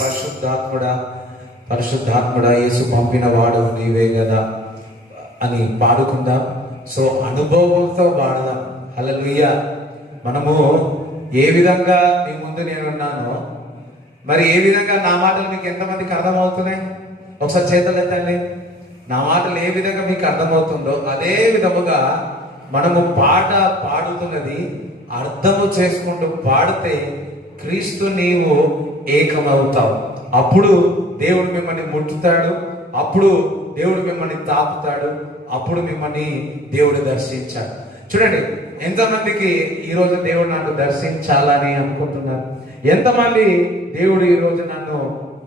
పరిశుద్ధాత్ముడా పరిశుద్ధాత్ముడా యేసు పంపిన వాడు నీవే కదా అని పాడుకుందాం. సో అనుభవంతో పాడదాం. హల్లెలూయా. మనము ఏ విధంగా మీ ముందు నేనున్నానో, మరి ఏ విధంగా నా మాటలు మీకు ఎంతమందికి అర్థమవుతున్నాయి? ఒకసారి చేతులు ఎత్తండి. నా మాటలు ఏ విధంగా మీకు అర్థమవుతుందో అదే విధముగా మనము పాట పాడుతున్నది అర్థము చేసుకుంటూ పాడితే క్రీస్తు నీవు ఏకమవుతావు. అప్పుడు దేవుడు మిమ్మల్ని ముట్టుతాడు, అప్పుడు దేవుడు మిమ్మల్ని తాపుతాడు, అప్పుడు మిమ్మల్ని దేవుడు దర్శించాడు. చూడండి, ఎంతమందికి ఈరోజు దేవుడు నన్ను దర్శించాలని అనుకుంటున్నారు? ఎంతమంది దేవుడు ఈరోజు నన్ను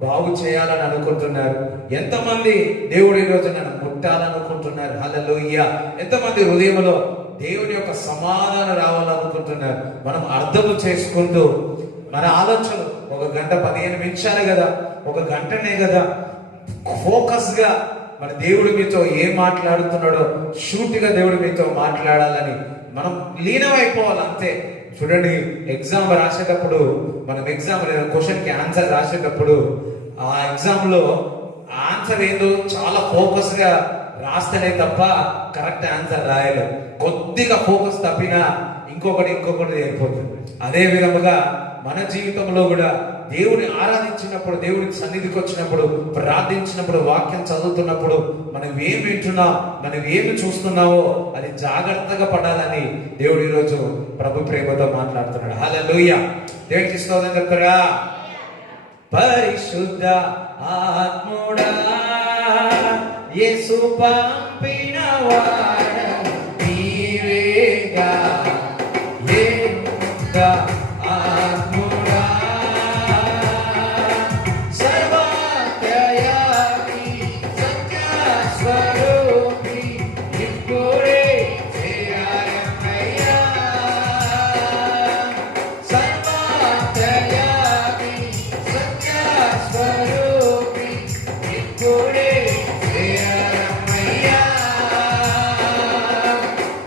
బాగు చేయాలని అనుకుంటున్నారు? ఎంతమంది దేవుడు ఈరోజు నన్ను ముట్టాలనుకుంటున్నారు? హల్లెలూయా. ఎంతమంది హృదయంలో దేవుని యొక్క సమాధానం రావాలనుకుంటున్నారు? మనం అర్థము చేసుకుంటూ మన ఆలోచనలు ఒక గంట 15 నిమిషాలే కదా, ఒక గంటనే కదా, ఫోకస్ గా మన దేవుడు మీతో ఏం మాట్లాడుతున్నాడో షూట్గా దేవుడు మీతో మాట్లాడాలని మనం లీనమైపోవాలి అంతే. చూడండి, ఎగ్జామ్ రాసేటప్పుడు మనం ఎగ్జామ్ లేదా క్వశ్చన్కి ఆన్సర్ రాసేటప్పుడు ఆ ఎగ్జామ్ లో ఆన్సర్ ఏదో చాలా ఫోకస్ గా రాస్తేనే తప్ప కరెక్ట్ ఆన్సర్ రాయలేదు. కొద్దిగా ఫోకస్ తప్పినా ఇంకొకటి అయిపోతుంది. అదే విధముగా మన జీవితంలో కూడా దేవుని ఆరాధించినప్పుడు, దేవుడికి సన్నిధికి వచ్చినప్పుడు, ప్రార్థించినప్పుడు, వాక్యం చదువుతున్నప్పుడు మనం ఏమి వింటున్నాం, మనం ఏమి చూస్తున్నావో అది జాగ్రత్తగా పడాలని దేవుడు ఈరోజు ప్రభు ప్రేమతో మాట్లాడుతున్నాడు. హల్లెలూయా. దేవుడికి స్తోత్రం చెప్తారా? పరిశుద్ధ ఆత్ముడా యేసు పంపిన వాడా నీవేగా, ఆత్ముడా సర్వాంతర్యామి సత్యస్వరూపి ఇప్పుడే చేరాయమయ్యా. సర్వాంతర్యామి సత్యస్వరూపి ఇప్పుడే చేరాయమయ్యా.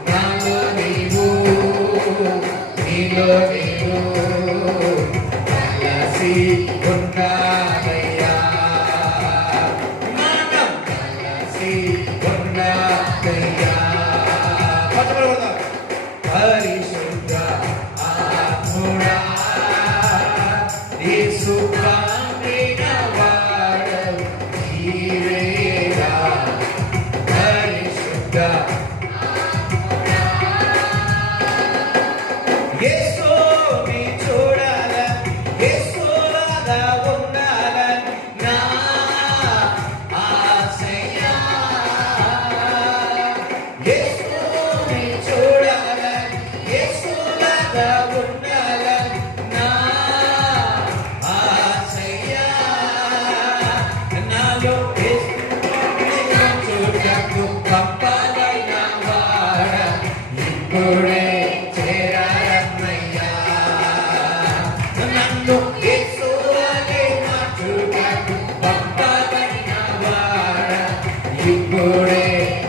నాలో నీవు నీలో కలిసి ఉన్నావయ్యా, మనం కలిసి ఉన్నావయ్యా. పరిశుద్ధ ఆత్ముడా యేసు పంపిన వాడు నీవేగా. పరిశుద్ధ యేసుని చూడాలని, యేసులాగా ఉండాలని నా ఆశయా. యేసుని చూడాలని, యేసులాగా ఉండాలని నా ఆశయా. నాలో యేసుని చూడకు పంపాలైన వాడా ఇప్పుడే ఇప్పుడే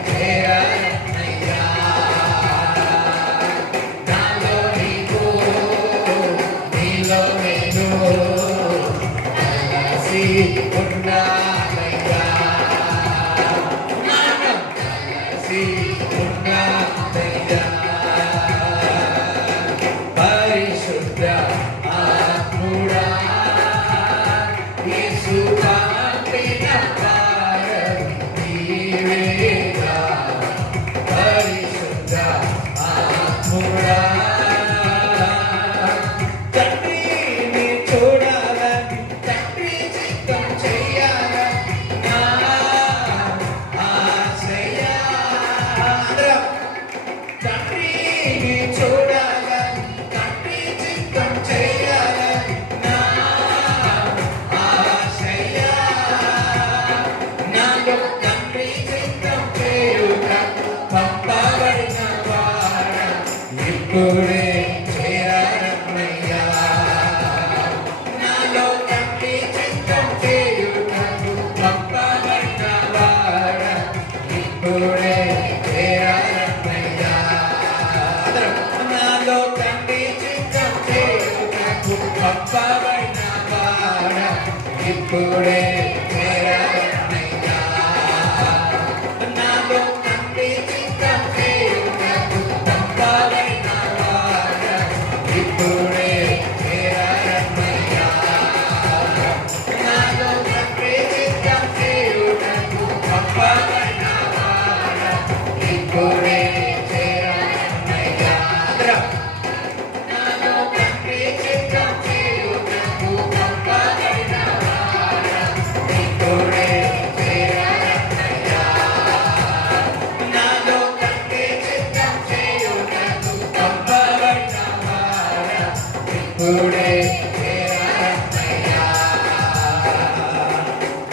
చేరాయమయ్యా. నాలో నీవు నీలో నేను కలిసి ఉన్నామయ్యా, మనం కలిసి ఉన్నామయ్యా. పరిశుద్ధ ఆత్ముడా యేసు పంపిన వాడు నీవేగా. పరిశుద్ధ ఆత్ముడా తండ్రిని చూడాలని, తండ్రి చిత్తం చెయ్యాలని ఇప్పుడే చేరవన్నయ్యా. నాలో తండ్రి చిత్తం చేయుటకు పంపబడిన వాడా, ఇప్పుడే చేరవన్నయ్యా. నాలో తండ్రి చిత్తం చేయుటకు పంపబడిన వాడా, ఇప్పుడే చేరవన్నయ్యా. నాలో తండ్రి చిత్తం చేయుటకు పంపబడిన వాడా, ఇప్పుడే చేరవన్నయ్యా. నాలో తండ్రి చిత్తం చేయుటకు పంపబడిన వాడా, ఇప్పుడే చేరవన్నయ్యా.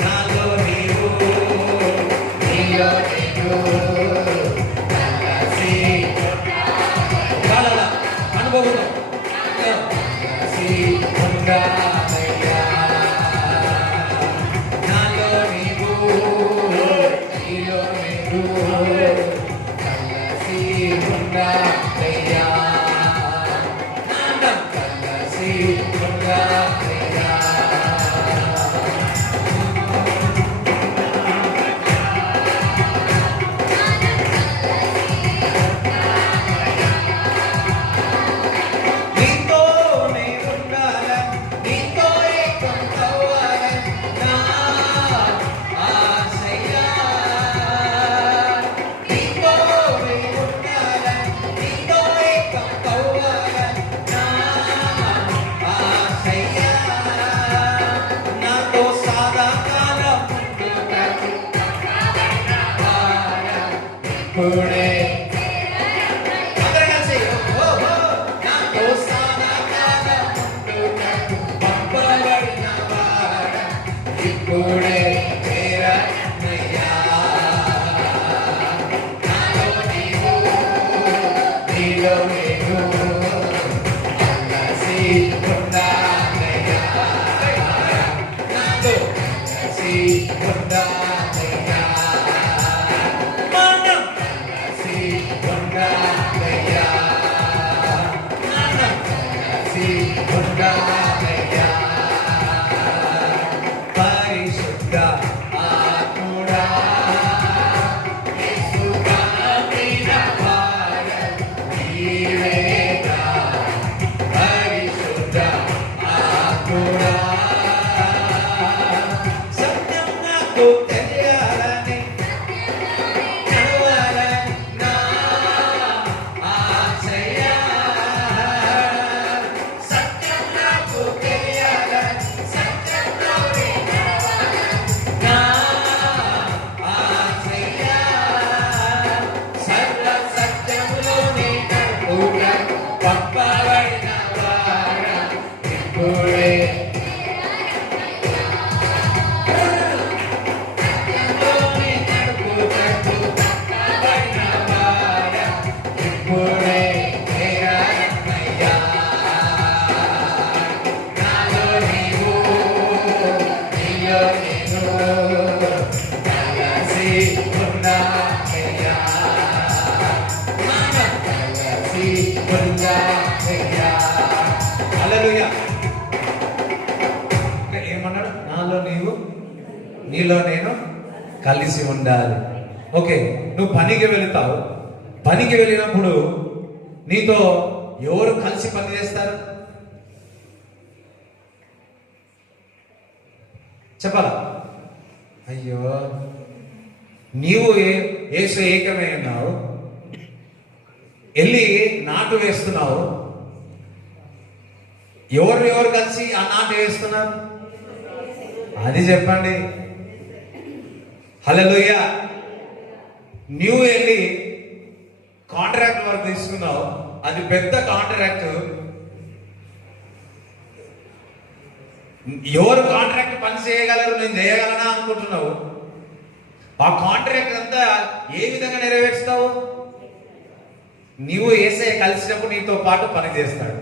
నాలో నీవు, నీలో నేను కలిసి కలల అనుభవం కలిసి ఉండాలయ్యా. నాలో నీవు, నీలో నేను కలిసి ఉండాలయ్యా. నాలో కలిసి ఉండాలయ్యా. నీతోనే ఉండాలని, నీతో ఏకం కావాలని నా ఆశయా. నీతోనే ఉండాలని, నీతో ఏకం కావాలని నా ఆశయా. నాతో సదాకాలం ఉండుటకు వాడా, ఇప్పుడే అందరం కలిసి ఓహో. నాతో సదాకాలం ఉండుటకు పంపబడిన వాడా, ఇప్పుడే చేరవన్నయ్యా. నాలో నీవు, నీలో నేను కలిసి ఉండాలయ్యా. నాతో కలిసి ఉండాలయ్యా. మనం కలిసి ఉండాలయ్యా. మనం కలిసి ఉండాలయ్యా. పరిశుద్ధ ఆత్ముడా, యేసుగా ప్రియ వాడా, నీవేగా. పరిశుద్ధ ఆత్ముడా, సత్యం నాకు తెలియాలని, నడవాలని నా ఆశయా. సత్యం నాకు తెలియాలని, సత్యంలోనే నడవాలని నా ఆశయా. సర్వ సత్యములోనే నడుపుటకు పంపబడిన వాడా, ఇప్పుడే సత్యంలోనే నడుపుటకు పంపబడిన వాడా, ఇప్పుడే చేరవన్నయ్యా. నాలో నీవు, నీలో నేను కలిసి ఉండాలయ్యా. మనం కలిసి ఉండాలయ్యా. హల్లెలూయా. ఏమన్నాడు? నాలో నీవు, నీలో నేను కలిసి ఉండాలి. ఓకే, నువ్వు పనికి వెళుతావు. పనికి వెళ్ళినప్పుడు నీతో ఎవరు కలిసి పని చేస్తారు చెప్పాలా? అయ్యో, నీవు యేసు ఏకమై ఉన్నావు, వెళ్ళి నాటు వేస్తున్నావు. ఎవరు కలిసి ఆ నాటు వేస్తున్నారు? అది చెప్పండి. హల్లెలూయా. నువ్వు వెళ్ళి కాంట్రాక్ట్ వర్క్ తీసుకున్నావు, అది పెద్ద కాంట్రాక్ట్. ఎవరు కాంట్రాక్ట్ పని చేయగలరు, నేను చేయగలనా అనుకుంటున్నావు. ఆ కాంట్రాక్ట్ అంతా ఏ విధంగా నెరవేర్చుతావు? నీవు యేసయ్య కలిసినప్పుడు నీతో పాటు పని చేస్తాడు.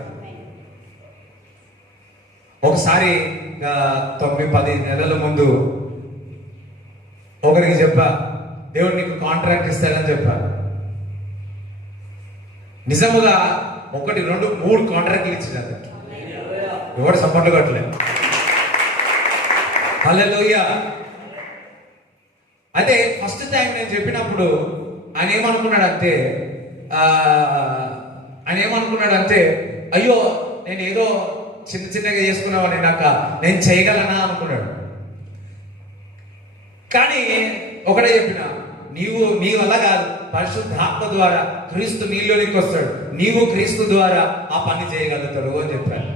ఒకసారి 9-10 నెలల ముందు ఒకరికి చెప్పా, దేవుడు నీకు కాంట్రాక్ట్ ఇస్తాడని చెప్పా. నిజముగా 1, 2, 3 కాంట్రాక్ట్లు ఇచ్చినారు. ఎవరు సపోర్ట్లు కొట్టలేదు. హల్లెలూయా. అదే ఫస్ట్ టైం నేను చెప్పినప్పుడు ఆయన ఏమనుకున్నాడంటే అయ్యో నేను ఏదో చిన్న చిన్నగా చేసుకున్నావని నేను చేయగలనా అనుకున్నాడు. కానీ ఒకటే చెప్పిన, నీ వల్ల కాదు, పరిశుద్ధాత్మ ద్వారా క్రీస్తు నీలోనికి వస్తాడు, నీవు క్రీస్తు ద్వారా ఆ పని చేయగలుగుతాడు అని చెప్పాడు.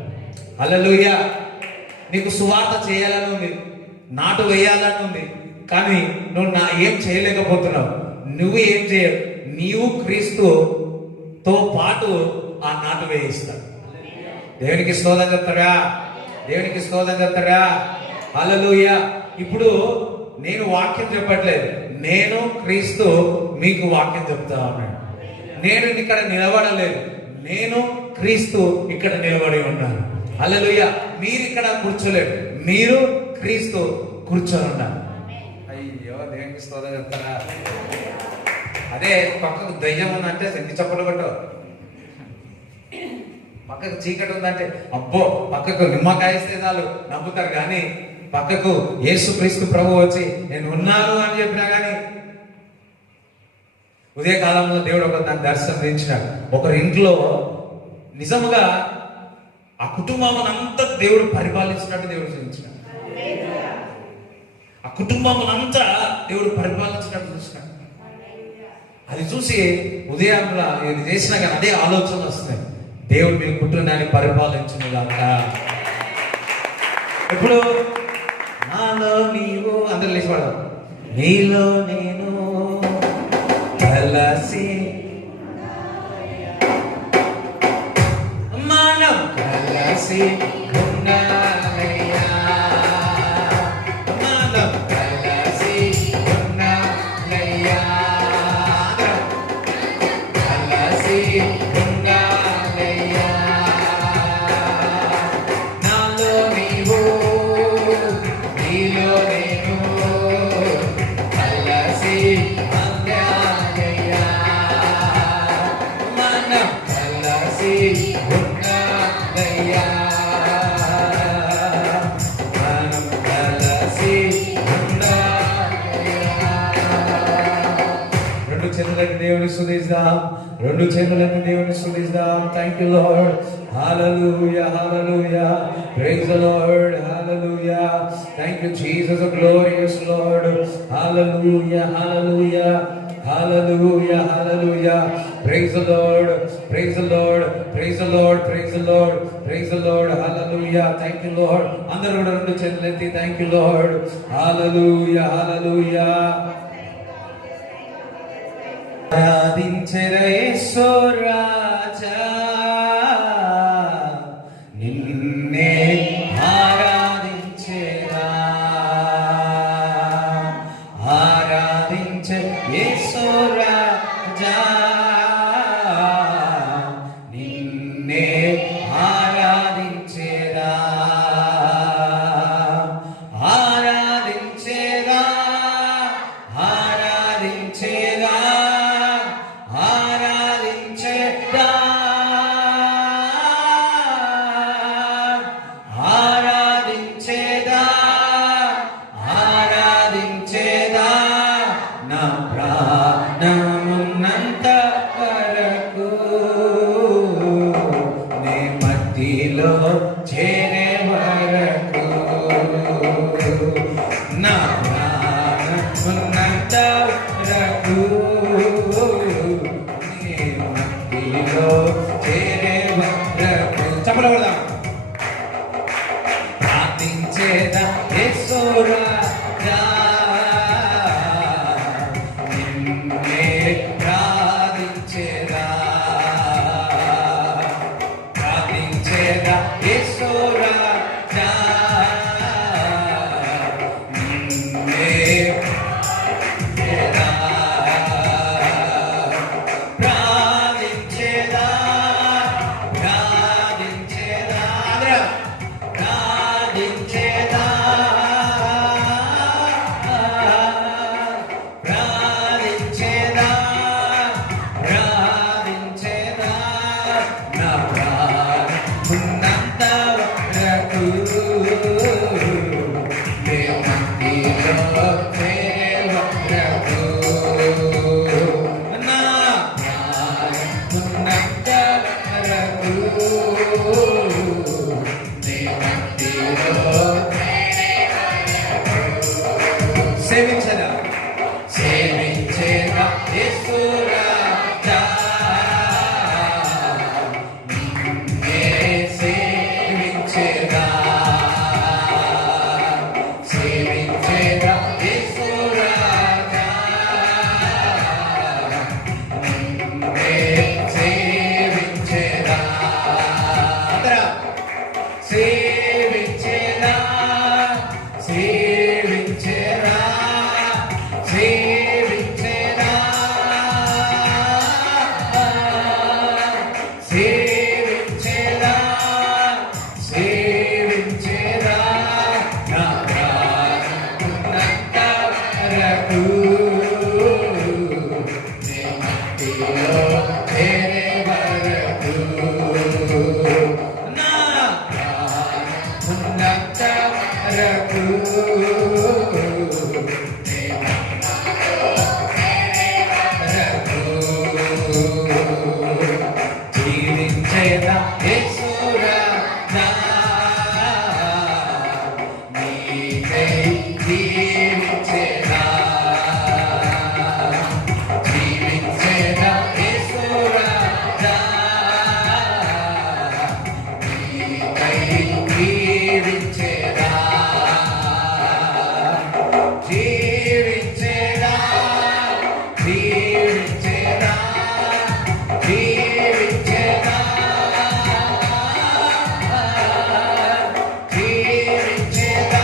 హల్లెలూయా. నీకు సువార్త చేయాలని ఉంది, నాటు వేయాలని ఉంది, కానీ నువ్వు ఏం చేయలేకపోతున్నావు. నువ్వు ఏం చేయవు, నీవు క్రీస్తుతో పాటు ఆ నాటు వేయిస్తాడు. దేవునికి స్తోత్రం చెప్తారా? దేవునికి స్తోత్రం చెప్తారా? హల్లెలూయా. ఇప్పుడు నేను వాక్యం చెప్పట్లేదు, నేను క్రీస్తు మీకు వాక్యం చెప్తా ఉన్నాడు. నేను ఇక్కడ నిలబడలేదు, నేను క్రీస్తు ఇక్కడ నిలబడి ఉన్నాను. హల్లెలూయా. మీరు ఇక్కడ కూర్చోలేరు, మీరు క్రీస్తు కూర్చొని ఉన్నారు. అయ్యో దేవునికి స్తోత్రం చెప్తారా? అదే పక్కకు దయ్యం ఉందంటే ఎన్ని చప్పలు కొట్టు, పక్కకు చీకటి ఉందంటే అబ్బో పక్కకు నిమ్మకాయ ఇస్తే చాలు నమ్ముతారు. కానీ పక్కకు యేసు క్రీస్తు ప్రభు వచ్చి నేను ఉన్నాను అని చెప్పినా కానీ, ఉదయ కాలంలో దేవుడు నాకు దర్శనం ఇచ్చినాడు. ఒకరి ఇంట్లో నిజముగా ఆ కుటుంబం అంతా దేవుడు పరిపాలించినట్టు దేవుడు చూపించినాడు. ఆ కుటుంబం అంతా దేవుడు పరిపాలించినట్టు చూసినాడు. అది చూసి ఉదయంలో ఇది చేసినా కానీ అదే ఆలోచన వస్తున్నాయి, దేవుడు మీ కుటుంబాన్ని పరిపాలించునుగాక. ఇప్పుడు నాలో నీవు అందరు లేచి పడదాం. నీలో నేను కలిసి మనం కలిసి ఉండాలయ్యా, మనం కలిసి ఉండాలయ్యా, కలిసి ఉండాలయ్యా. నాలో నీవు నీలో నేను కలిసి ఉండాలయ్యా, మనం కలిసి ఉండాలయ్యా, మనం కలిసి ఉండాలయ్యా. రెండు చేతులను దేవుని స్తుతిద్దాం, రెండు చేతులను దేవుని స్తుతిద్దాం. Thank you Lord. Hallelujah, hallelujah. Praise the Lord, hallelujah. Thank you Jesus, a glorious Lord. Hallelujah, hallelujah. Hallelujah, hallelujah. Praise the Lord, praise the Lord, praise the Lord, praise the Lord, praise the Lord. Hallelujah. Thank you Lord. Andaru kuda rendu chetuలు ఎత్తి thank you Lord. Hallelujah, hallelujah. ఆరాధించెరా యేసు రాజా, నిన్నే ఆరాధించెరా, ఆరాధించె యేసు రాజా, నిన్నే ఆరాధించెరా, ఆరాధించెరా, ఆరాధించెరా, ఆరాధించెరా, ఆరాధించెదా, ఆరాధించెదా, నా ప్రాణమున్నంత వరకు నే మధ్యలో చేరే వరకు, నా ప్రాణమున్నంత వరకు నే మధ్యలో చేరే వరకు. చెప్పలు పడదాం. ప్రార్థించేదా యేసు రాజా, నిన్నే ప్రార్థించేదా, ప్రార్థించేదా యేసు రాజా, నిన్నే ప్రార్థించేదా, ప్రార్థించేదా, ప్రార్థించేదా, ప్రార్థించేదా, సేవించేరా సేవించేరా సేవించేరా సేవించేరా నా ప్రాణమున్నంత వరకు నే మట్టిలో చేరే వరకు నా ప్రాణమున్నంత వరకు జీవించేదా యేసురాజా నీకై జీవించేదా జీవించేదా యేసురాజా నీకై జీవించేదా జీవించేదా జీవించేదా జీవించేదా జీవించేదా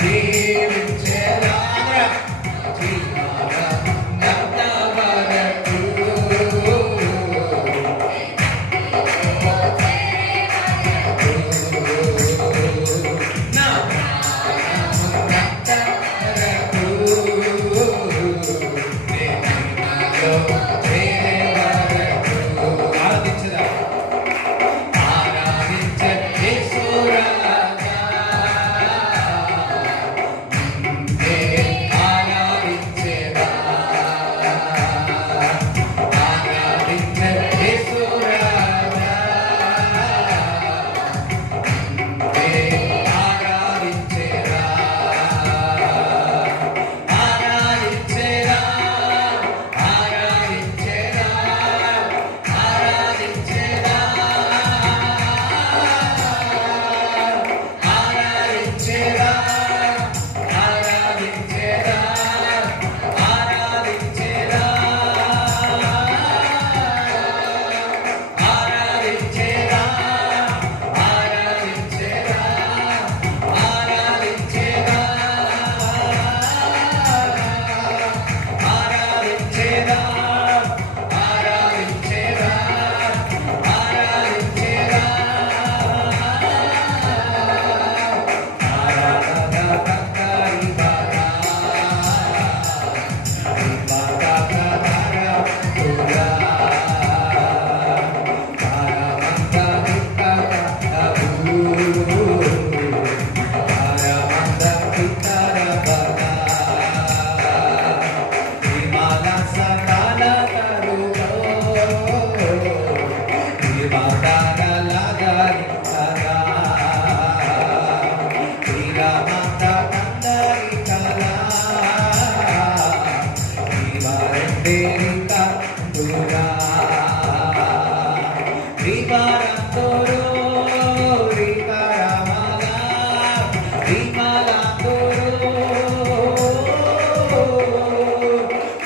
జీవించేదా జీవమున్నంత వరకు నా ప్రాణమున్నంత వరకు నేనిలో చేరే వరకు ఆరాధించదా ఆరాధించే యేసురాజా నిన్నే ఆరాధించేదా ఆరాధించే యేసురాజా నిన్నే ఆరాధించేదా ఆరాధించేదా ఆరాధించేదా ఆరాధించేదా ఆరాధించేదా ఆరాధించేదా ఆరాధించేదా ఆరాధించేదా ఆరాధించేదా ఆరాధించేదా ఆరాధించేదా ఆరాధించేదా ఆరాధించేదా ఆరాధన కరి బారా బారా బారా తురా పారమంత అబూ పారమంత పితర బారా విమాన సకాల కరులో విమాన లాగారి సదా విరామంత కందరి కలా వివరండేరిక దురా వివరంతోరో వివరమాల విమలంతోరో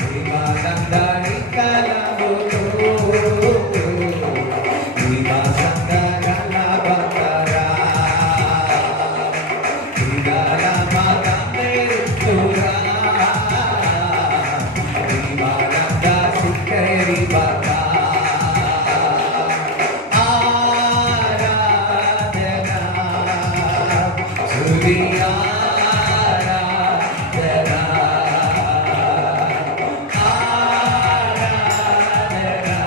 విమలందరి కలములో విమసందరల బందరా విదలమదందెరుతురా విమలంద సుఖరి బతా ఆరాధనా స్తుతి ఆరాధనా ఆరాధనా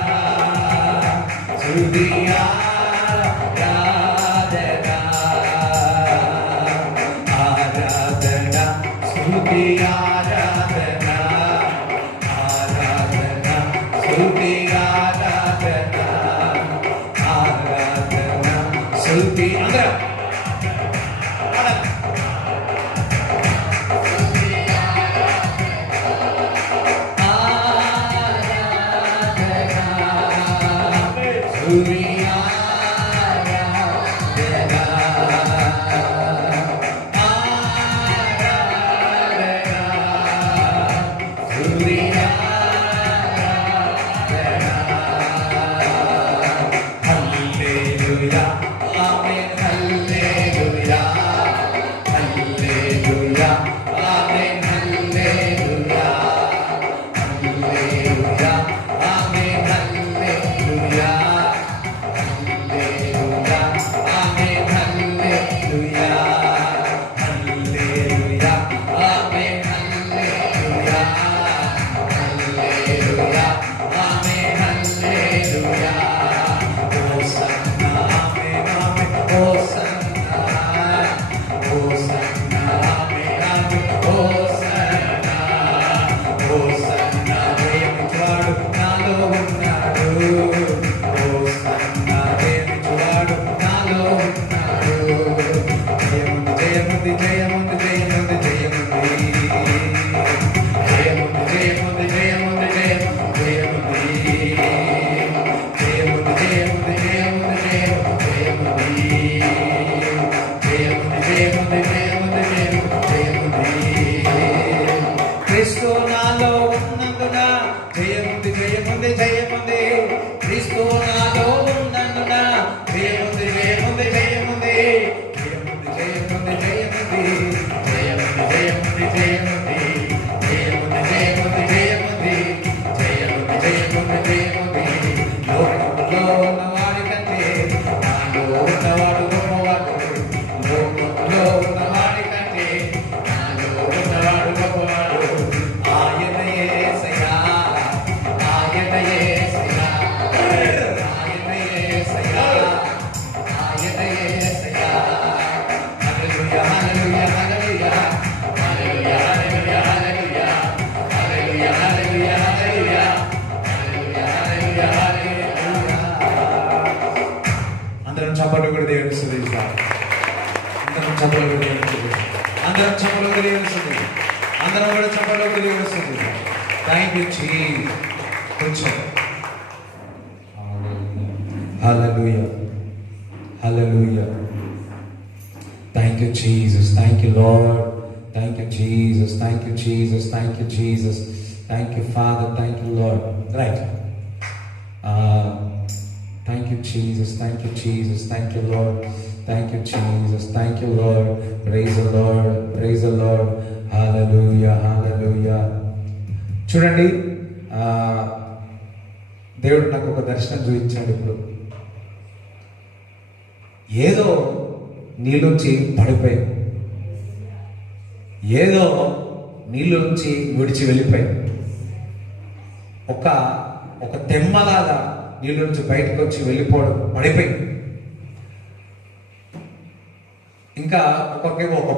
స్తుతి ఆరాధనా ఆరాధనా స్తుతి ఆరాధనా ఆరాధనా స్తుతి ఆరాధనా ఆరాధనా స్తుతి అందరం Hallelujah, Amen, Hallelujah, Hallelujah. హల్లెలూయా ఆమేన్ హల్లెలూయా హల్లెలూయా ఆమేన్ హల్లెలూయా హల్లెలూయా ఆమేన్ హల్లెలూయా హల్లెలూయా ఆమేన్ హల్లెలూయా హల్లెలూయా ఆమేన్ హల్లెలూయా హోసన్నా ఆమేన్ ఆమేన్ హోసన్నా హోసన్నా ఆమేన్ ఆమేన్ హోసన్నా హోసన్నా జయమిచ్చువాడు నాలో ఉన్నాడు హోసన్నా జయమిచ్చువాడు నాలో ఉన్నాడు జయముంది జయముంది జయముంది జయముంది జయముంది జయముంది జయముంది జయముంది జయముంది జయముంది జయముంది జయముంది జయముంది జయముంది జయముంది జయముంది జయముంది క్రీస్తు నాలో ఉన్నందున జయముంది జయముంది జయముంది క్రీస్తు నాలో ఉన్నందున జయముంది జయముంది జయముంది జయముంది జయముంది జయముంది జయముంది జయముంది జయముంది జయముంది జయముంది జయముంది జయముంది జయముంది జయముంది లోకంలో ఉన్నవాడి కంటే నాలో ఉన్నవాడు గొప్పవాడు లోకంలో ఉన్నవాడి కంటే నాలో ఉన్నవాడు గొప్పవాడు ఆయన యేసయ్యా ఆయన యేసయ్యా ఆయన యేసయ్యా ఆయన యేసయ్యా హల్లెలూయా హల్లెలూయా హల్లెలూయా హల్లెలూయా హల్లెలూయా హల్లెలూయా హల్లెలూయా హల్లెలూయా హల్లెలూయా హల్లెలూయా అందరం చప్పట్లు కూడా దేవుని స్తుతిద్దాం అందరం చప్పట్లు కూడా దేవుని స్తుతిద్దాం అందరం చప్పట్లు కూడా దేవుని స్తుతిద్దాం అందరం కూడా చప్పట్లు కూడా దేవుని స్తుతిద్దాం థాంక్యూ జీసస్ కొంచెం hallelujah hallelujah thank you Jesus thank you Lord thank you Jesus thank you Jesus thank you Jesus thank you Father thank you Lord right thank you Jesus thank you Jesus thank you Lord thank you Jesus thank you Lord praise the Lord praise the Lord hallelujah hallelujah చూడండి దేవుడు నాకు ఒక దర్శనం చూపించాడు ఇప్పుడు ఏదో నీళ్ళొచ్చి పడిపోయి ఏదో నీళ్ళొచ్చి విడిచి వెళ్ళిపోయి ఒక తెమ్మలాగా నీళ్ళ నుంచి బయటకు వచ్చి వెళ్ళిపోవడం పడిపోయి ఇంకా ఒక్కొక్కేమో ఒక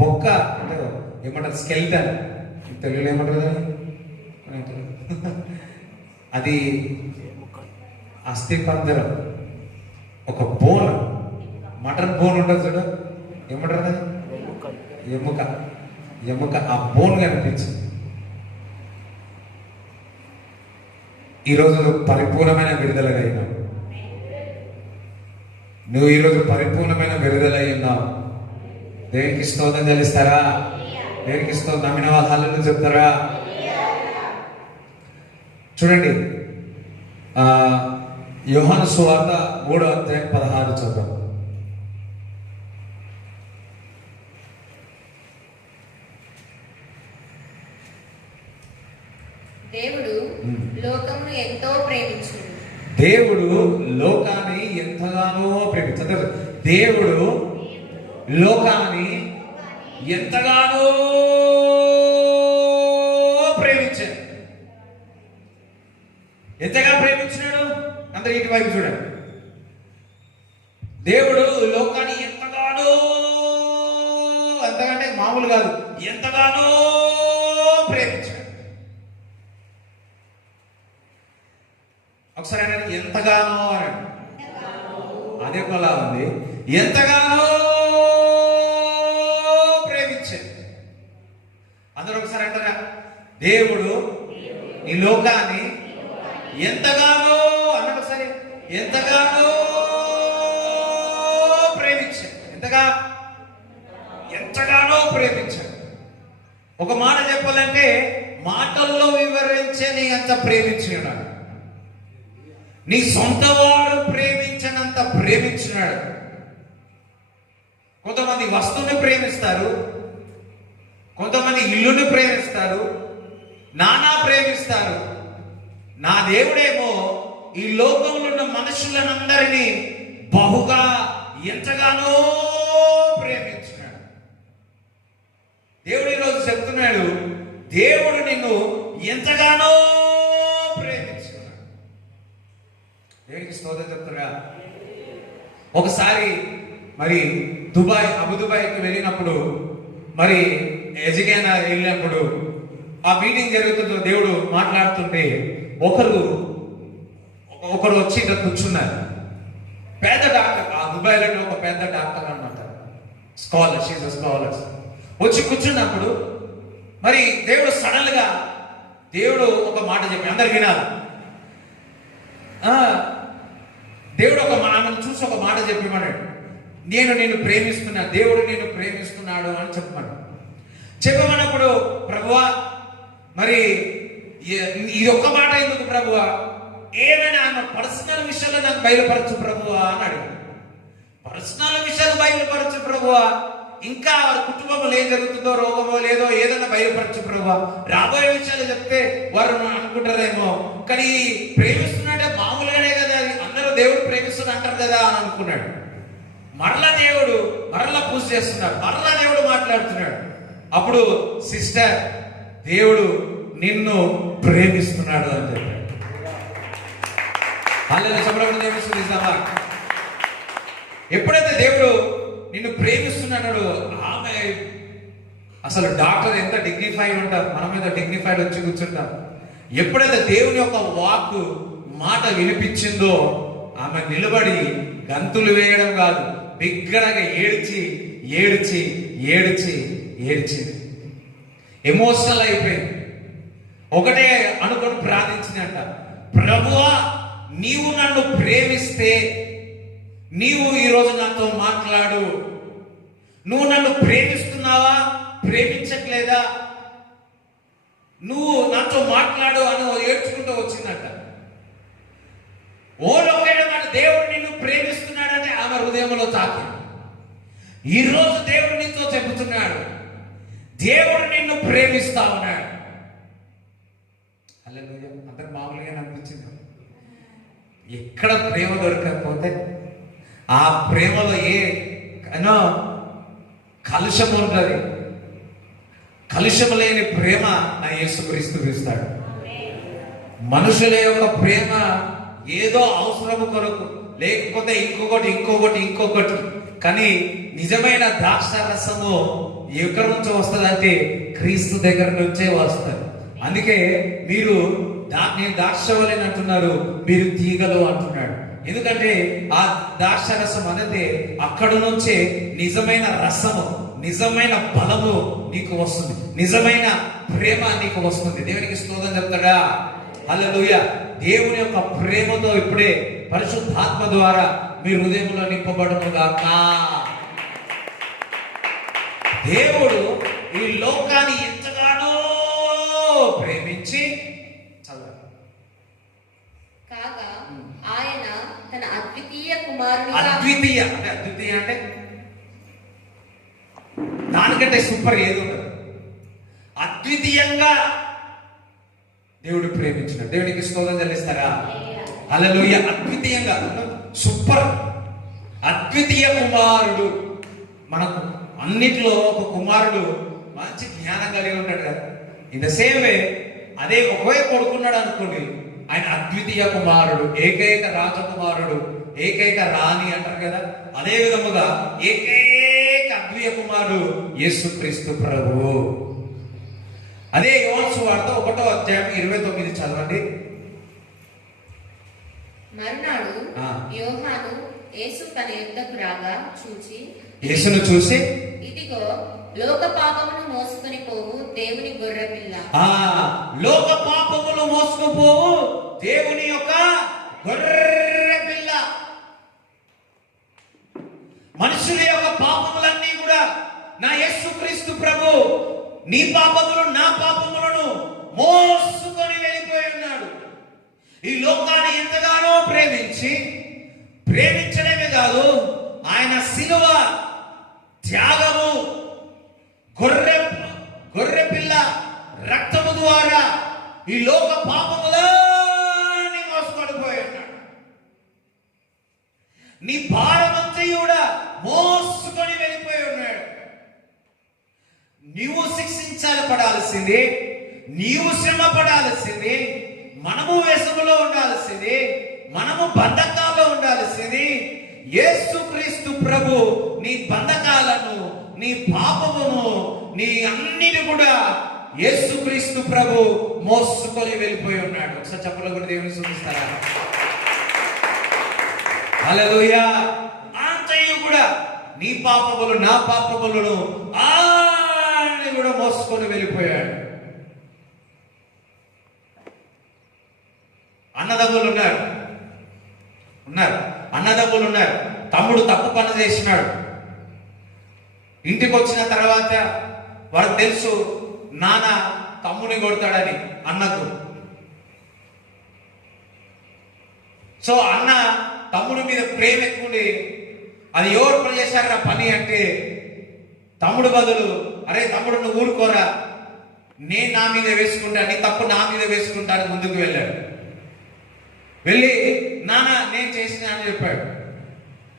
బొక్క అంటే ఏమంటారు స్కెల్టన్ తెలుగులో ఏమంటారు అది అస్థిపంజరం ఒక బోన్ మటన్ బోన్ ఉంటుంది చూడు ఏమంటారు అది ఎముక ఎముక ఆ బోన్ కనిపించింది ఈరోజు పరిపూర్ణమైన విడుదలగా అయినావు నువ్వు ఈరోజు పరిపూర్ణమైన విడుదలై ఉన్నావు దేవునికి స్తోత్రం చెల్లిస్తారా దేవునికి స్తోత్రం నమ్మిన వాళ్ళు చెప్తారా చూడండి యోహాను సువార్త 3వ అధ్యాయం 16 చూద్దాం దేవుడు లోకమును ఎంతో ప్రేమించును దేవుడు లోకాన్ని ఎంతగానో ప్రేమించాడు దేవుడు లోకాన్ని ఎంతగానో ప్రేమించాడు ఎంతగా ప్రేమించినాడు అందరూ ఇటు వైపు చూడండి దేవుడు లోకాన్ని ఎంతగానో ఎంతకంటే మామూలు కాదు ఎంతగానో ప్రేమించాడు ఒకసారి అన్నాడు ఎంతగానో అన్నాడు అదే కొలా ఉంది ఎంతగానో ప్రేమించాడు అందరూ ఒకసారి అంటారా దేవుడు ఈ లోకాన్ని ఎంతగానో అన్నాడు ఒకసారి ఎంతగానో ప్రేమించాడు ఎంతగానో ప్రేమించాడు ఒక మాట చెప్పాలంటే మాటల్లో వివరించని అంత ప్రేమించినాడు నీ సొంత వాడు ప్రేమించనంత ప్రేమించినాడు కొంతమంది వస్తువుని ప్రేమిస్తారు కొంతమంది ఇల్లుని ప్రేమిస్తారు, నానా ప్రేమిస్తారు. నా దేవుడేమో ఈ లోకంలో ఉన్న మనుషులనందరినీ బహుగా ఎంతగానో ప్రేమించున్నాడు. దేవుడు ఈరోజు చెప్తున్నాడు, దేవుడు నిన్ను ఎంతగానో ప్రేమించున్నాడు. దేవుడికి స్తోత్రం చెప్తున్నా. ఒకసారి మరి అబుదుబాయ్కి వెళ్ళినప్పుడు, మరి ఎజిగేనా వెళ్ళినప్పుడు ఆ మీటింగ్ జరుగుతుందో దేవుడు మాట్లాడుతుంటే ఒకరు వచ్చి ఇక్కడ కూర్చున్నారు. పెద్ద డాక్టర్, ఆ దుబాయ్లో ఒక పెద్ద డాక్టర్ అన్నమాట, స్కాలర్స్ వచ్చి కూర్చున్నప్పుడు మరి దేవుడు సడన్ గా దేవుడు ఒక మాట చెప్పి, అందరు వినాలి. దేవుడు ఆమెను చూసి ఒక మాట చెప్పమన్నాడు, నేను ప్రేమిస్తున్నా, దేవుడు నేను ప్రేమిస్తున్నాడు అని చెప్పమన్నప్పుడు, ప్రభువా మరి ఇది ఒక్క మాట ఎందుకు ప్రభువా, ఏమైనా ఆమె పర్సనల్ విషయాలు నాకు బయలుపరచు ప్రభువా అని అడిగాడు. పర్సనల్ విషయాలు బయలుపరచు ప్రభువా, ఇంకా వారి కుటుంబంలో ఏం జరుగుతుందో, రోగమో లేదో ఏదైనా బయలుపరచు ప్రభువా. రాబోయే విషయాలు చెప్తే వారు అనుకుంటారేమో, కానీ ప్రేమిస్తున్నట్టే మామూలుగానే కదా, అందరూ దేవుడు ప్రేమిస్తున్నా అంటారు కదా అని అనుకున్నాడు. మరలా పూజ చేస్తున్నాడు, మరలా దేవుడు మాట్లాడుతున్నాడు. అప్పుడు సిస్టర్, దేవుడు నిన్ను ప్రేమిస్తున్నాడు అని చెప్పాడు. ఎప్పుడైతే దేవుడు నిన్ను ప్రేమిస్తున్నాడు, ఆమె అసలు డాక్టర్ ఎంత డిగ్నిఫైడ్ ఉంటారు, మన మీద డిగ్నిఫైడ్ వచ్చి కూర్చుంటారు. ఎప్పుడైతే దేవుని యొక్క వాక్కు మాట వినిపించిందో, ఆమె నిలబడి గంతులు వేయడం కాదు, బిగ్గరగా ఏడ్చి ఎమోషనల్ అయిపోయింది. ఒకటే అనుకొని ప్రార్థించినట్ట, ప్రభువా నీవు నన్ను ప్రేమిస్తే నీవు ఈరోజు నాతో మాట్లాడు. నువ్వు నన్ను ప్రేమిస్తున్నావా, ప్రేమించట్లేదా, నువ్వు నాతో మాట్లాడు అని ఏడ్చుకుంటూ వచ్చిందట. దేవుడు నిన్ను ప్రేమిస్తున్నాడంటే ఆమె హృదయంలో తాకి, ఈరోజు దేవుడు నీతో చెబుతున్నాడు, దేవుడు నిన్ను ప్రేమిస్తా ఉన్నాడు. హల్లెలూయా. అందరు మామూలుగా అనిపించింది. ఎక్కడ ప్రేమ దొరకకపోతే ఆ ప్రేమలో కలుషం ఉంటుంది. కలుషం లేని ప్రేమ నా యేసుక్రీస్తు ఇస్తాడు. మనుషుల యొక్క ప్రేమ ఏదో అవసరము కొరకు, లేకపోతే ఇంకొకటి. కానీ నిజమైన ద్రాక్ష రసము ఎక్కడి నుంచి వస్తుందంటే క్రీస్తు దగ్గర నుంచే వస్తుంది. అందుకే మీరు నేను ద్రాక్షవల్లిని అంటున్నారు, మీరు తీగలు అంటున్నాడు. ఎందుకంటే ఆ ద్రాక్ష రసం అనేది అక్కడ నుంచే నిజమైన రసము, నిజమైన బలము నీకు వస్తుంది, నిజమైన ప్రేమ నీకు వస్తుంది. దేవునికి స్తోత్రం చెప్తాడా? హల్లెలూయా. దేవుని యొక్క ప్రేమతో ఇప్పుడే పరిశుద్ధాత్మ ద్వారా మీ హృదయంలో నింపబడునుగాక. దేవుడు ఈ లోకాన్ని ఎంతగానో ప్రేమించి కాగా ఆయన తన అద్వితీయ కుమారుని, అద్వితీయ అంటే దానికంటే సూపర్ ఏది ఉండదు. అద్వితీయంగా దేవుడు ప్రేమించిన, దేవునికి స్తోత్రం చెల్లిస్తారా? హల్లెలూయా. అద్వితీయంగా, సూపర్, అద్వితీయ కుమారుడు. మనకు అన్నిట్లో ఒక కుమారుడు మంచి జ్ఞానం కలిగి ఉంటాడు కదా. ఇన్ ద సేమ్ వే అదే ఒకే కొడుకున్నాడు అనుకోండి, ఆయన అద్వితీయ కుమారుడు, ఏకైక రాజకుమారుడు, ఏకైక రాణి అంటారు కదా. అదే విధముగా ఏకైక అద్వితీయ కుమారుడు యేసుక్రీస్తు ప్రభువు. అదే యోహాను సువార్త 1వ అధ్యాయం 29 చదవండి. మర్నాడు యోహాను యేసు తన యొద్దకు రాగా యేసును చూసి, ఇదిగో లోక పాపమును మోసుకొని పోవు దేవుని గొర్రెపిల్ల. లోక పాపములు మోసుకుపోవు దేవుని యొక్క గొర్రెపిల్ల. మనుషుల యొక్క పాపములన్నీ కూడా నా యేసుక్రీస్తు ప్రభు నీ పాపములు నా పాపములను మోసుకొని వెళ్ళిపోయి ఉన్నాడు. ఈ లోకాన్ని ఎంతగానో ప్రేమించడమే కాదు, ఆయన శిలువ త్యాగము, గొర్రె పిల్ల రక్తము ద్వారా ఈ లోక పాపములన్నీ మోసుకొని పోయి ఉన్నాడు. నీ భారమంతా కూడా మోసుకొని వెళ్ళిపోయి ఉన్నాడు. నీవు శిక్షించబడాల్సింది, నీవు శ్రమ పడాల్సింది, మనము వ్యసనములో ఉండాల్సింది, మనము బంధకాల్లో ఉండాల్సింది. యేసుక్రీస్తు ప్రభు నీ బంధకాలను, నీ పాపమును, నీ అన్నిటి కూడా యేసుక్రీస్తు ప్రభు మోసుకొని వెళ్ళిపోయి ఉన్నాడు. ఒకసారి చెప్పలు కూడా దేవుని స్తుతిస్తారా? హల్లెలూయా. అంతయు కూడా నీ పాపములు, నా పాపములను అన్ని కూడా మోసుకొని వెళ్ళిపోయాడు. అన్నదమ్ములు ఉన్నారు, అన్నదమ్ములు ఉన్నారు. తమ్ముడు తప్పు పని చేసినాడు. ఇంటికి వచ్చిన తర్వాత వారికి తెలుసు నాన్న తమ్ముని కొడతాడని అన్నకు. సో అన్న తమ్ముడి మీద ప్రేమ ఎక్కుండి, అది ఎవరు పని చేశారు నా పని అంటే తమ్ముడు బదులు, అరే తమ్ముడు నువ్వు ఊరుకోరా, నేను నా మీద వేసుకుంటా, నీ తప్పు నా మీద వేసుకుంటా అని ముందుకు వెళ్ళాడు. వెళ్ళి నాన్న నేను చేసిన అని చెప్పాడు.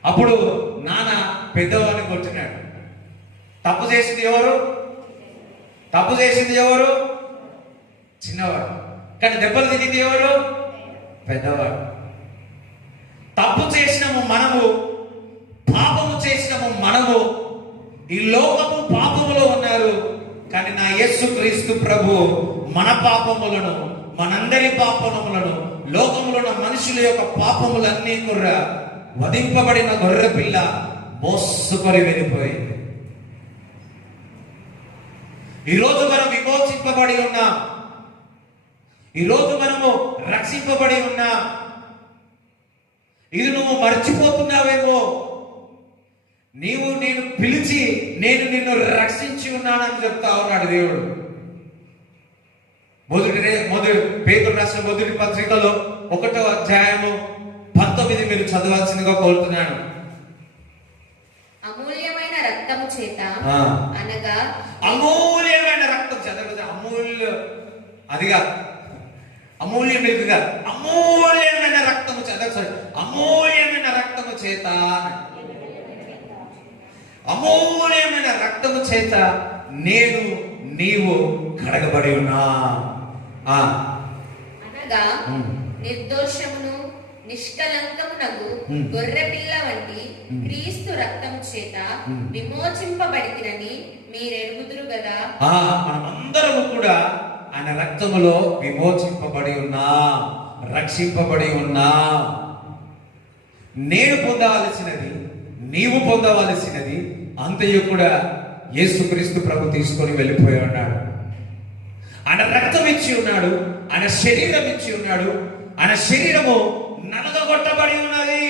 అప్పుడు నాన్న పెద్దవాడిని కొట్టినాడు. తప్పు చేసింది ఎవరు? తప్పు చేసింది ఎవరు? చిన్నవాడు. కానీ దెబ్బలు తినింది ఎవరు? పెద్దవాడు. తప్పు చేసినాము మనము, పాపము చేసినాము మనము. ఈ లోకము పాపములో ఉన్నారు. కానీ నా యేసుక్రీస్తు ప్రభు మన పాపములను, మనందరి పాపములను, లోకములో ఉన్న మనుషుల యొక్క పాపములన్నీ కూడా వధింపబడిన గొర్రె పిల్ల మోసుకొని వెళ్ళిపోయింది. ఈరోజు మనం విమోచింపబడి ఉన్నాం. ఈరోజు మనము రక్షింపబడి ఉన్నాం. ఇది నువ్వు మర్చిపోతున్నావేమో. నీవు నేను పిలిచి నేను నిన్ను రక్షించి ఉన్నానని చెప్తా ఉన్నాడు దేవుడు. పేతురు రాసిన మొదటి పత్రికలో 1వ అధ్యాయము 19 మీరు చదవాల్సిందిగా కోరుతున్నాను. అమూల్యమైన రక్తము చేత అనగా అమూల్యమైన రక్తం చదవదు. అదిగా అమూల్యం ఎదుగా అమూల్యమైన రక్తము చదవ అమూల్యమైన రక్తము చేత, అమూల్యమైన రక్తము చేత నేను నీవు కడగబడి ఉన్నా. అనగా నిర్దోషమును నిష్కలంకమునగు గొర్రె పిల్ల వంటి క్రీస్తు రక్తము చేత విమోచింపబడితినని మీరెరుగుదురు కదా. మనమందరము కూడా ఆయన రక్తములో విమోచింపబడి ఉన్నా, రక్షింపబడి ఉన్నా. నేను పొందవలసినది, నీవు పొందవలసినది అంతయు కూడా యేసుక్రీస్తు ప్రభు తీసుకొని వెళ్ళిపోయి ఉన్నాడు. ఆయన రక్తం ఇచ్చి ఉన్నాడు, ఆయన శరీరం ఇచ్చి ఉన్నాడు. ఆయన శరీరము నలగగొట్టబడి ఉన్నది.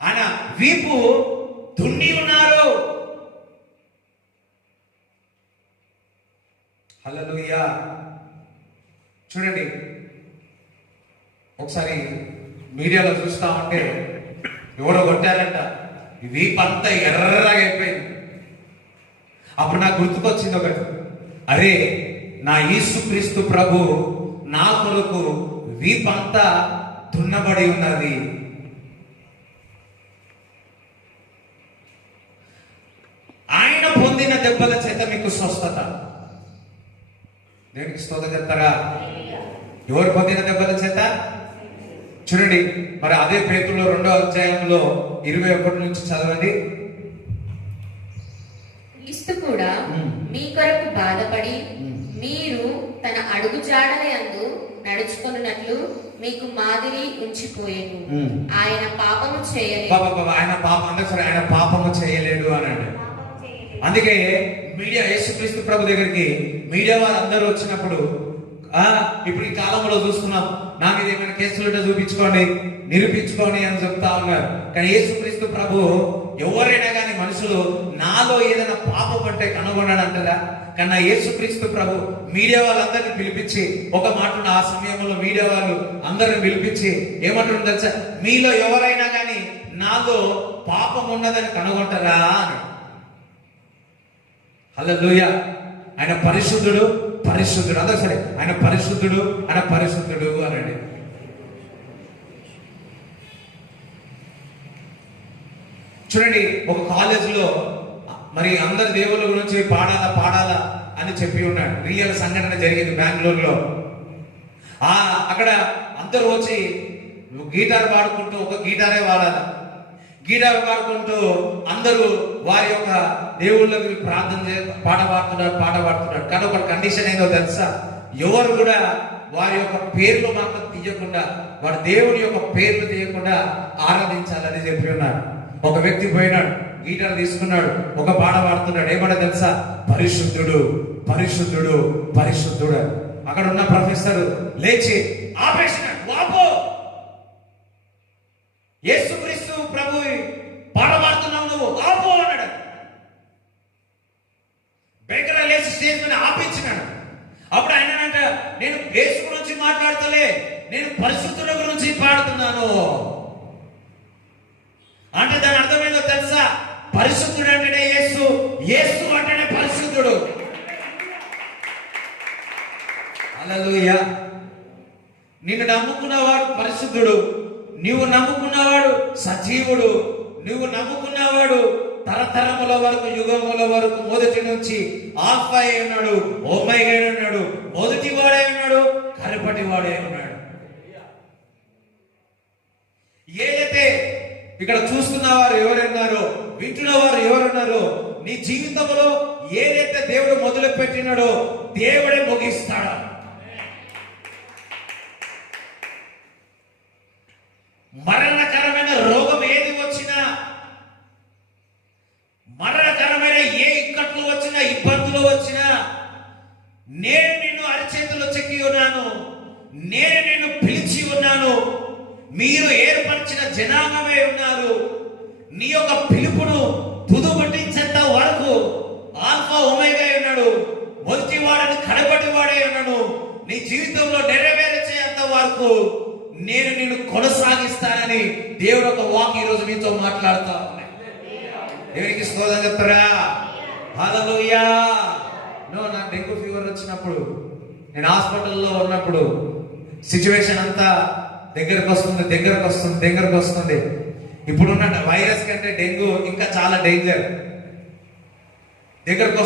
ఆయన వీపు దున్ని ఉన్నారు. హల్లెలూయా. చూడండి, ఒకసారి మీడియాలో చూస్తా ఉంటే ఎవరో కొట్టారంట, వీపు అంతా ఎర్రగా అయిపోయింది. అప్పుడు నాకు గుర్తుకొచ్చింది ఒకటి, అరే నా యేసుక్రీస్తు ప్రభు నా కొరకు వీపంతా దున్నబడి ఉన్నది. ఆయన పొందిన దెబ్బల చేత మీకు స్వస్థత. దేవునికి స్తోత్రం చెప్తారా? ఎవరు పొందిన దెబ్బల చేత? చూడండి, మరి అదే పేతురులో 2వ అధ్యాయంలో 21 నుంచి చదవండి. క్రీస్తు కూడా మీ కొరకు బాధపడి మీరు తన అడుగు జాడల యందు నడుచుకున్నట్లు మీకు మాదిరి ఉంచిపోయేను. ఆయన పాపము చేయలేదు. ఆయన పాపము చేయలేడు అన్నాడు. అందుకే మీడియా యేసుక్రీస్తు ప్రభు దగ్గరికి మీడియా వారందరూ వచ్చినప్పుడు, ఇప్పుడు ఈ కాలంలో చూస్తున్నాం, నా మీద ఏమైనా కేసులుంటే చూపించుకోండి, నిరూపించుకోండి అని చెప్తా ఉన్నారు. కానీ యేసుక్రీస్తు ప్రభు ఎవరైనా కానీ మనుషులు నాలో ఏదైనా పాపం అంటే కనుగొన్నాడు అంటారా? కానీ యేసుక్రీస్తు ప్రభు మీడియా వాళ్ళందరినీ పిలిపించి ఒక మాట, ఆ సమయంలో మీడియా వాళ్ళు అందరిని పిలిపించి ఏమంటారు తెలుసా? మీలో ఎవరైనా కానీ నాలో పాపం ఉన్నదని కనుగొంటారా అని. హల్లెలూయా. ఆయన పరిశుద్ధుడు, పరిశుద్ధుడు. అదే సరే, ఆయన పరిశుద్ధుడు, ఆయన పరిశుద్ధుడు అనండి. చూడండి, ఒక కాలేజీలో మరి అందరి దేవుళ్ళ గురించి పాడాలా అని చెప్పి ఉన్నాడు. రియల్ సంఘటన జరిగింది బెంగళూరులో. అక్కడ అందరూ వచ్చి గీటార్ పాడుకుంటూ, ఒక గీటారే వాడాలి, గీటార్ పాడుకుంటూ అందరూ వారి యొక్క దేవుళ్ళకి ప్రార్థన పాట పాడుతున్నాడు. కానీ ఒక కండిషన్ ఏందో తెలుసా? ఎవరు కూడా వారి యొక్క పేర్లు మాత్రం తీయకుండా, వారి దేవుడి యొక్క పేర్లు తీయకుండా ఆరాధించాలని చెప్పి ఉన్నాడు. ఒక వ్యక్తి పోయినాడు, గీటార్ తీసుకున్నాడు, ఒక పాట పాడుతున్నాడు. ఏమన్నా తెలుసా? పరిశుద్ధుడు, పరిశుద్ధుడు, పరిశుద్ధుడు. అక్కడ ఉన్న ప్రొఫెసర్ లేచి ఆపేసినాడు. వాపో, యేసుక్రీస్తు ప్రభు పాట పాడుతున్నావు నువ్వు, ఆపో అన్నాడు. బేకర లేచి స్టేజ్ మీద ఆపించినాడు. అప్పుడు ఆయన అంట, నేను యేసు గురించి మాట్లాడతలే, నేను పరిశుద్ధుల గురించి పాడుతున్నాను అంటే దాని అర్థమైందో తెలుసా? పరిశుద్ధుడు అంటేనే యేసు, యేసు అంటేనే పరిశుద్ధుడు. హల్లెలూయా. నిన్ను నమ్ముకున్నవాడు పరిశుద్ధుడు, నీవు నమ్ముకున్నవాడు సజీవుడు, నువ్వు నమ్ముకున్నవాడు తరతరముల వరకు, యుగముల వరకు మొదటి నుంచి ఆల్ఫా అయి ఉన్నాడు, ఓమెగా అయి ఉన్నాడు, మొదటి వాడే ఉన్నాడు, కడపటి వాడే ఉన్నాడు. ఏదైతే ఇక్కడ చూస్తున్న వారు ఎవరున్నారో, వింటున్న వారు ఎవరున్నారో, నీ జీవితంలో ఏదైతే దేవుడు మొదలు పెట్టినాడో దేవుడే ముగిస్తాడు. మరణకరమైన రోగం ఏది వచ్చినా, మరణకరమైన ఏ ఇక్కట్లు వచ్చినా, ఇబ్బందులు వచ్చినా, నేను నిన్ను అరిచేతులు చెక్కి ఉన్నాను, నేను నిన్ను పిలిచి ఉన్నాను, మీరు ఏర్పరిచిన జనాంగమే ఉన్నారు, నీ యొక్క పిలుపును తుదుపట్టించేంత వరకు ఆల్ఫా ఒమేగా ఉన్నాడు, మొదటి వాడని కడపటి వాడే ఉన్నాడు, నీ జీవితంలో నెరవేర్చేంత వరకు నేను నిన్ను కొనసాగిస్తానని దేవుడు ఒక వాక్ ఈ రోజు మీతో మాట్లాడుతా ఉన్నాయి. దేవునికి స్తోత్రం చెప్తారా? హల్లెలూయా. నాకు డెంగ్యూ ఫీవర్ వచ్చినప్పుడు, నేను హాస్పిటల్లో ఉన్నప్పుడు సిచ్యువేషన్ అంతా దగ్గరకు వస్తుంది. ఇప్పుడున్న వైరస్ కంటే డెంగ్యూ ఇంకా చాలా డేంజర్. దగ్గరకు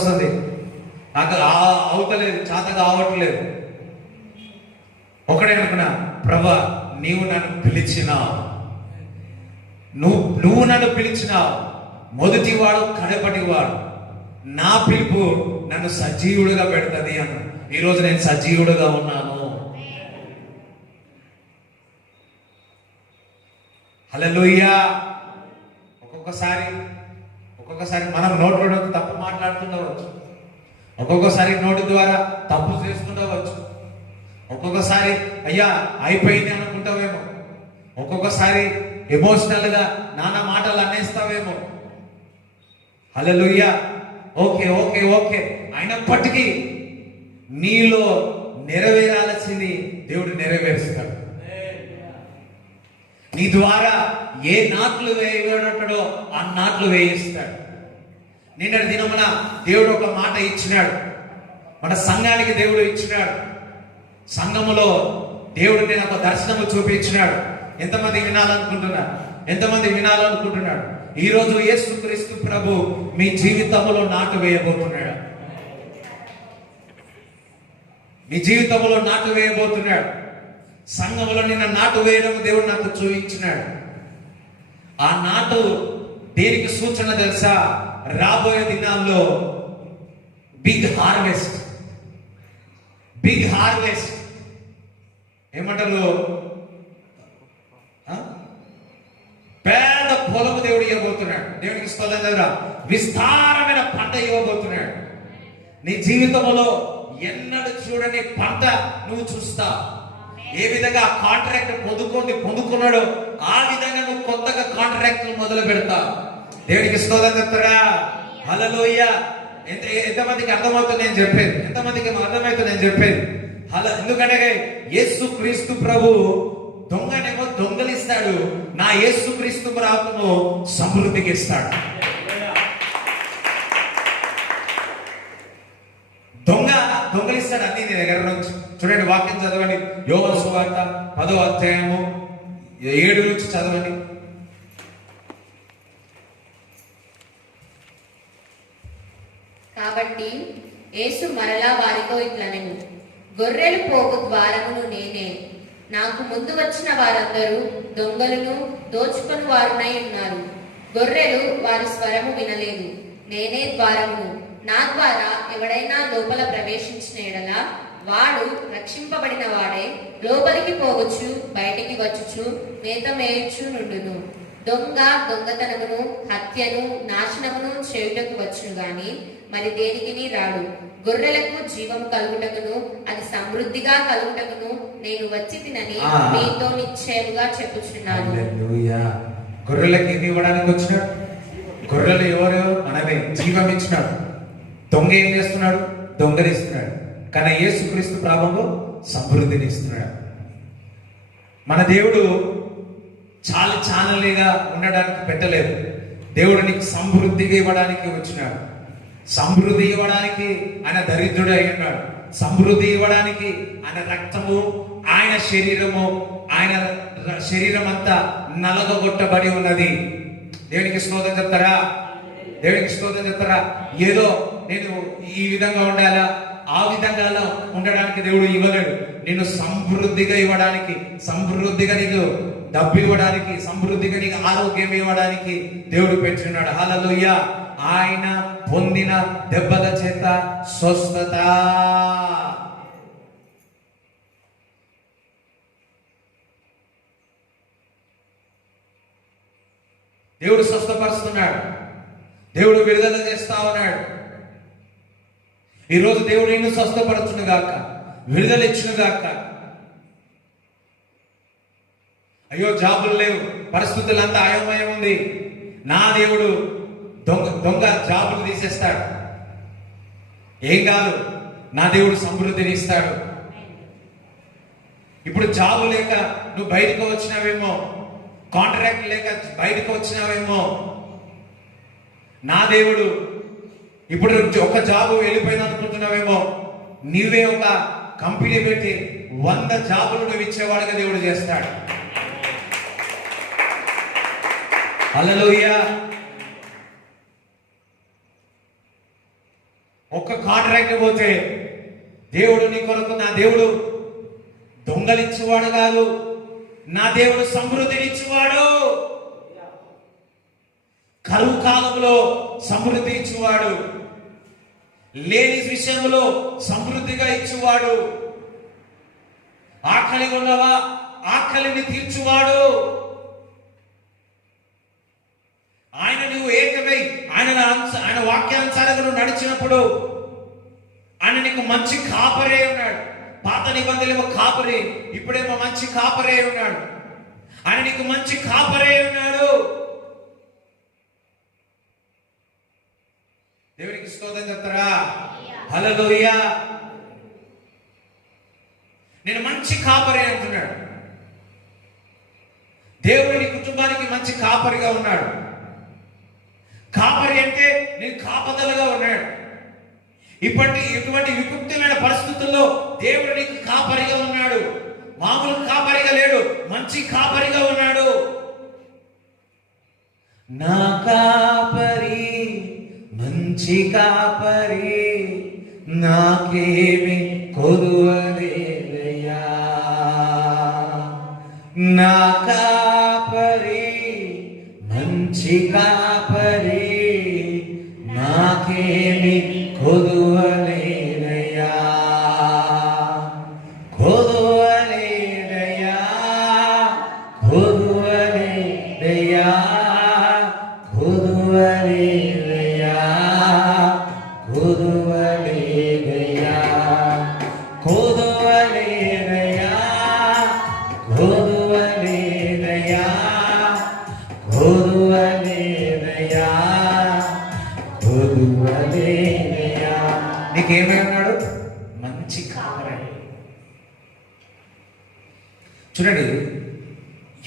వస్తుంది. నాకు అవుతలేదు, చేతగా అవట్లేదు. ఒకడే అనుకున్నా, ప్రభా నీవు నన్ను పిలిచినావు, నువ్వు నన్ను పిలిచినావు, మొదటివాడు కడపటివాడు, నా పిలుపు నన్ను సజీవుడుగా పెడుతుంది అన్న. ఈరోజు నేను సజీవుడుగా ఉన్నాను. హల్లెలూయా. ఒక్కొక్కసారి మనం నోట్లో తప్పు మాట్లాడుతుండవచ్చు, ఒక్కొక్కసారి నోటి ద్వారా తప్పు చేసుకుంటవచ్చు, ఒక్కొక్కసారి అయ్యా అయిపోయింది అనుకుంటావేమో, ఒక్కొక్కసారి ఎమోషనల్ గా నానా మాటలు అనేస్తావేమో. హల్లెలూయా. ఓకే అయినప్పటికీ నీలో నెరవేరాల్సింది దేవుడు నెరవేరుస్తాడు. నీ ద్వారా ఏ నాట్లు వేయబడతాడో ఆ నాట్లు వేయిస్తాడు. నిన్నటి దినమున దేవుడు ఒక మాట ఇచ్చినాడు, మన సంఘానికి దేవుడు ఇచ్చినాడు. సంఘములో దేవుడు నేను ఒక దర్శనము చూపించినాడు. ఎంతమంది వినాలనుకుంటున్నాడు? ఈ రోజు యేసుక్రీస్తు ప్రభు మీ జీవితంలో నాటు వేయబోతున్నాడు. సంఘములో నిన్న నాటు వేయడం దేవుడు నాకు చూపించినాడు. ఆ నాటు దేనికి సూచన తెలుసా? రాబోయే దినాల్లో బిగ్ హార్వెస్ట్. ఏమంటారు? పేద పొలము దేవుడు ఇవ్వబోతున్నాడు. దేవునికి స్తోత్రం దగ్గర విస్తారమైన పంట ఇవ్వబోతున్నాడు. నీ జీవితంలో ఎన్నడూ చూడని పంట నువ్వు చూస్తావు. ఏ విధంగా ఆ కాంట్రాక్ట్ పొందుకున్నాడో ఆ విధంగా నువ్వు కొత్తగా కాంట్రాక్ట్ మొదలు పెడతావు. దేవునికి స్తోత్రం చెప్తారా? హల్లెలూయా. ఎంతమందికి అర్థమవుతుంది నేను చెప్పేది? ఎందుకంటే యేసుక్రీస్తు ప్రభు దొంగనేమో దొంగలిస్తాడు, నా యేసుక్రీస్తు ప్రభువును సమృద్ధికి ఇస్తాడు. దగ్గర నుంచి. చూడండి, వాక్యం చదవండి. యోహాను సువార్త 10వ అధ్యాయము 7 నుంచి చదవండి. కాబట్టి యేసు మరలా వారితో ఇట్లనెను, గొర్రెలు పోగు ద్వారమును నేనే. నాకు ముందు వచ్చిన వారందరూ దొంగలను దోచుకొని వారునై ఉన్నారు. గొర్రెలు వారి స్వరము వినలేదు. నేనే ద్వారమును. నా ద్వారా ఎవడైనా లోపల ప్రవేశించిన ఎడల వాడు రక్షింపబడిన వాడే లోపలికి పోవచ్చు, బయటికి వచ్చుచు మేత మేయచ్చు నుండును. దొంగ దొంగతనమును, హత్యను, నాశనమును చేయుటకు వచ్చును గాని మరి దేనికిని రాడు. గొర్రెలకు జీవము కలుగుటకును అది సమృద్ధిగా కలుగుటకును నేను వచ్చి తినని మీతో నిశ్చయముగా చెప్పుచున్నాను. హల్లెలూయా. గొర్రెలకి ఏమి ఇవ్వడానికి వచ్చినాడు? గొర్రెలు ఎవరు? మనమే. జీవం ఇచ్చినాడు. దొంగ ఏం చేస్తున్నాడు? దొంగలిస్తున్నాడు. కానీ యేసుక్రీస్తు ప్రభువు సమృద్ధిని ఇస్తున్నాడు. మన దేవుడు చాలలేగా ఉండడానికి పెట్టలేదు. దేవుడు నీకు సమృద్ధిగా ఇవ్వడానికి వచ్చినాడు. సమృద్ధి ఇవ్వడానికి ఆయన దరిద్రుడు అయి ఉన్నాడు. సమృద్ధి ఇవ్వడానికి ఆయన రక్తము, ఆయన శరీరము, ఆయన శరీరం అంతా నలగొట్టబడి ఉన్నది. దేవునికి స్తోత్రం చెప్తారా? దేవునికి స్తోత్రం చెప్తారా? ఏదో నేను ఈ విధంగా ఉండాలా, ఆ విధంగా ఉండడానికి దేవుడు ఇవ్వలేడు. నిన్ను సమృద్ధిగా ఇవ్వడానికి, సమృద్ధిగా నీకు డబ్బు ఇవ్వడానికి, సమృద్ధిగా నీకు ఆరోగ్యం ఇవ్వడానికి దేవుడు పెట్టున్నాడు. హల్లెలూయా. ఆయన పొందిన దెబ్బల చేత స్వస్థత. దేవుడు స్వస్థపరుస్తున్నాడు. దేవుడు విడుదల చేస్తా ఉన్నాడు. ఈరోజు దేవుడు నిన్ను స్వస్థపరచును గాక, విడుదల ఇచ్చును గాక. అయ్యో జాబులు లేవు, పరిస్థితులంతా అయోమయం ఉంది. నా దేవుడు దొంగ జాబులు తీసేస్తాడు. ఏం కాదు, నా దేవుడు సమృద్ధిని ఇస్తాడు. ఇప్పుడు జాబు లేక నువ్వు బయటకు వచ్చినావేమో, కాంట్రాక్ట్ లేక బయటకు వచ్చినావేమో. నా దేవుడు ఇప్పుడు ఒక జాబు వెళ్ళిపోయింది అనుకుంటున్నావేమో. నీవే ఒక కంపెనీ పెట్టి 100 జాబులు నువ్వు ఇచ్చేవాడుగా దేవుడు చేస్తాడు. హల్లెలూయా. ఒక్క కాంట్రాక్ట్ పోతే దేవుడు నీ కొరకు, నా దేవుడు దొంగలిచ్చేవాడు కాదు, నా దేవుడు సమృద్ధినిచ్చేవాడు. కరువు కాలంలో సమృద్ధి ఇచ్చేవాడు, లేని విషయంలో సమృద్ధిగా ఇచ్చేవాడు, ఆకలి ఉన్నవా ఆకలిని తీర్చువాడు. ఆయన నువ్వు ఏకమై ఆయన వాక్యానుసారంగా నువ్వు నడిచినప్పుడు ఆయన నీకు మంచి కాపరే ఉన్నాడు. పాత నిబంధనలేమో కాపరి, ఇప్పుడేమో మంచి కాపరే ఉన్నాడు. ఆయన నీకు మంచి కాపరే ఉన్నాడు. దేవునికి స్తోత్రం చెప్తారా? హల్లెలూయా. నేను మంచి కాపరి అంటున్నాడు. దేవుడు నీ కుటుంబానికి మంచి కాపరిగా ఉన్నాడు. కాపరి అంటే నేను కాపదలుగా ఉన్నాడు. ఇటువంటి విముక్తమైన పరిస్థితుల్లో దేవుడు నీకు కాపరిగా ఉన్నాడు. మామూలు కాపరిగా లేడు, మంచి కాపరిగా ఉన్నాడు. నా కాపరి మంచి కాపరి, నాకేమి కొదువలేదయ్యా. నా కాపరి మంచి కాపరి, నాకేమి కొదువలేదయ్యా. కొదువలేదయ్యా, కొదువలేదయ్యా, కొదువలేదయ్యా, కొదువలేదయ్యా, కొదువలేదయ్యా, కొదువలేదయ్యా, కొదువలేదయ్యా, కొదువలేదయ్యా. నీకేమై ఉన్నాడు? మంచి కాపరి. చూడండి,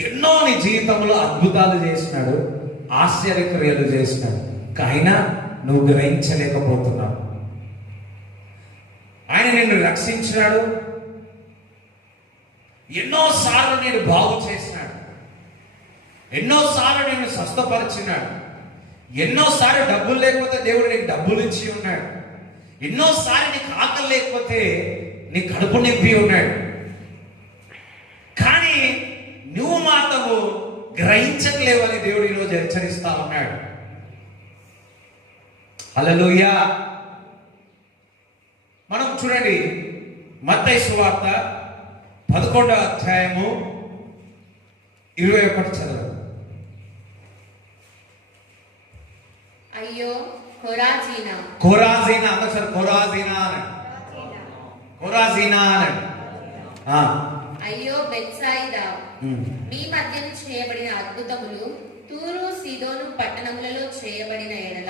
ఎన్నో నీ జీవితంలో అద్భుతాలు చేసినాడు, ఆశ్చర్యక్రియలు చేసినాడు. అయినా నువ్వు గ్రహించలేకపోతున్నావు. ఆయన నిన్ను రక్షించినాడు, ఎన్నోసార్లు నేను బాగు చేసినాడు, ఎన్నోసార్లు నేను స్వస్థపరిచినాడు, ఎన్నోసార్లు డబ్బులు లేకపోతే దేవుడు నీకు డబ్బులు ఇచ్చి ఉన్నాడు, ఎన్నోసార్లు నీకు ఆకలి లేకపోతే నీ కడుపు నింపి ఉన్నాడు. కానీ నువ్వు మాత్రము గ్రహించట్లేవని దేవుడు ఈరోజు హెచ్చరిస్తా ఉన్నాడు. హల్లెలూయా. మనం చూడండి, మత్తయి సువార్త 11వ అధ్యాయము 21 చదవండి. అయ్యో కొరాజీనా, కొరాజీనా అందరూ కొరాజీనా అని, కొరాజీనా అని. అయ్యో బెత్సాయిదా, మీ మధ్యన చేయబడిన అద్భుతములు తూరు సీదోను పట్టణములలో చేయబడిన ఎడల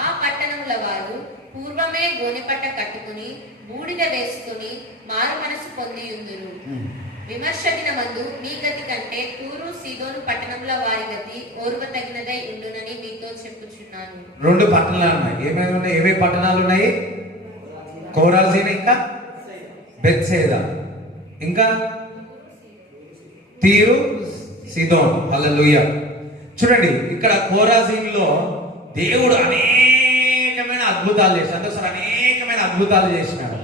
ఆ పట్టణముల వారు పూర్వమే గోనెపట్ట కట్టుకుని బూడిద వేసుకుని మారు మనసు పొంది ఉందురు. విమర్శ దినమందు మీ గతి కంటే తూరు సీదోను పట్టణముల వారి గతి ఓర్వ తగినదై ఉండునని మీతో చెప్పుచున్నాను. 2 పట్టణాలు ఉన్నాయి. ఏమేమి ఉన్నాయి? ఏవే పట్టణాలు ఉన్నాయి? కోరాజీన్, ఇంకా బెత్సేదా, ఇంకా తీరు సీదోన్. హల్లెలూయా. చూడండి, ఇక్కడ కోరాజీన్లో దేవుడు అనేకమైన అద్భుతాలు చేశాడు. అందుకోసం అనేకమైన అద్భుతాలు చేసినాడు.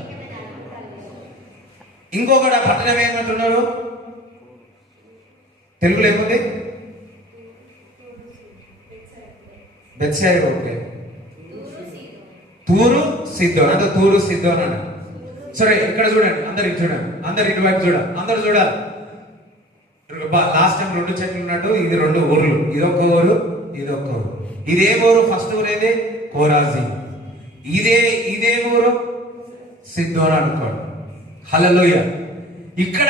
ఇంకొకటి ఆ పట్టణం ఏమంటున్నారు? తెలుగు లేకపోతే బెత్సైదా. ఓకే, తూరు సిద్ధోన్ అంటే తూరు సిద్ధోన్ అని. సరే, ఇక్కడ చూడండి, అందరికి చూడండి, అందరు ఇటువైపు చూడాలి, అందరు చూడాలి. లాస్ట్ టైం 2 చెట్లు ఉన్నట్టు ఇది 2 ఊర్లు, ఇదొక ఊరు, ఇదొక ఊరు. ఇదే ఊరు, ఫస్ట్ ఊరు ఏది? కోరాజీ. ఇదే ఊరు సిద్ధోన్ అనుకోండి. హల్లెలూయా. ఇక్కడ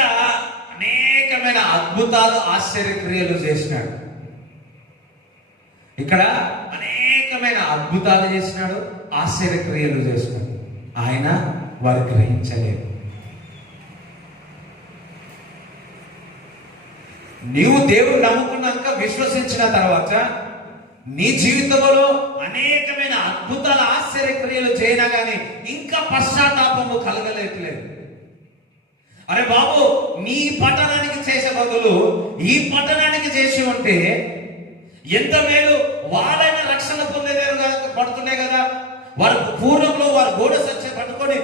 అనేకమైన అద్భుతాలు, ఆశ్చర్యక్రియలు చేసినాడు. ఇక్కడ అనేకమైన అద్భుతాలు చేసినాడు, ఆశ్చర్యక్రియలు చేసినాడు. ఆయన వారు గ్రహించలేదు. నీవు దేవుడు నమ్ముకున్నాక, విశ్వసించిన తర్వాత నీ జీవితంలో అనేకమైన అద్భుతాల ఆశ్చర్యక్రియలు చేయనా కానీ ఇంకా పశ్చాత్తాపము కలగలేదు. అరే బాబు, నీ పట్టణానికి చేసే బదులు ఈ పట్టణానికి చేసి ఉంటే ఎంత మేలు. వాళ్ళైనా రక్షణ పొందేదారు పడుతున్నాయి కదా. వారు పూర్వంలో వారు గోడ సత్య పట్టుకొని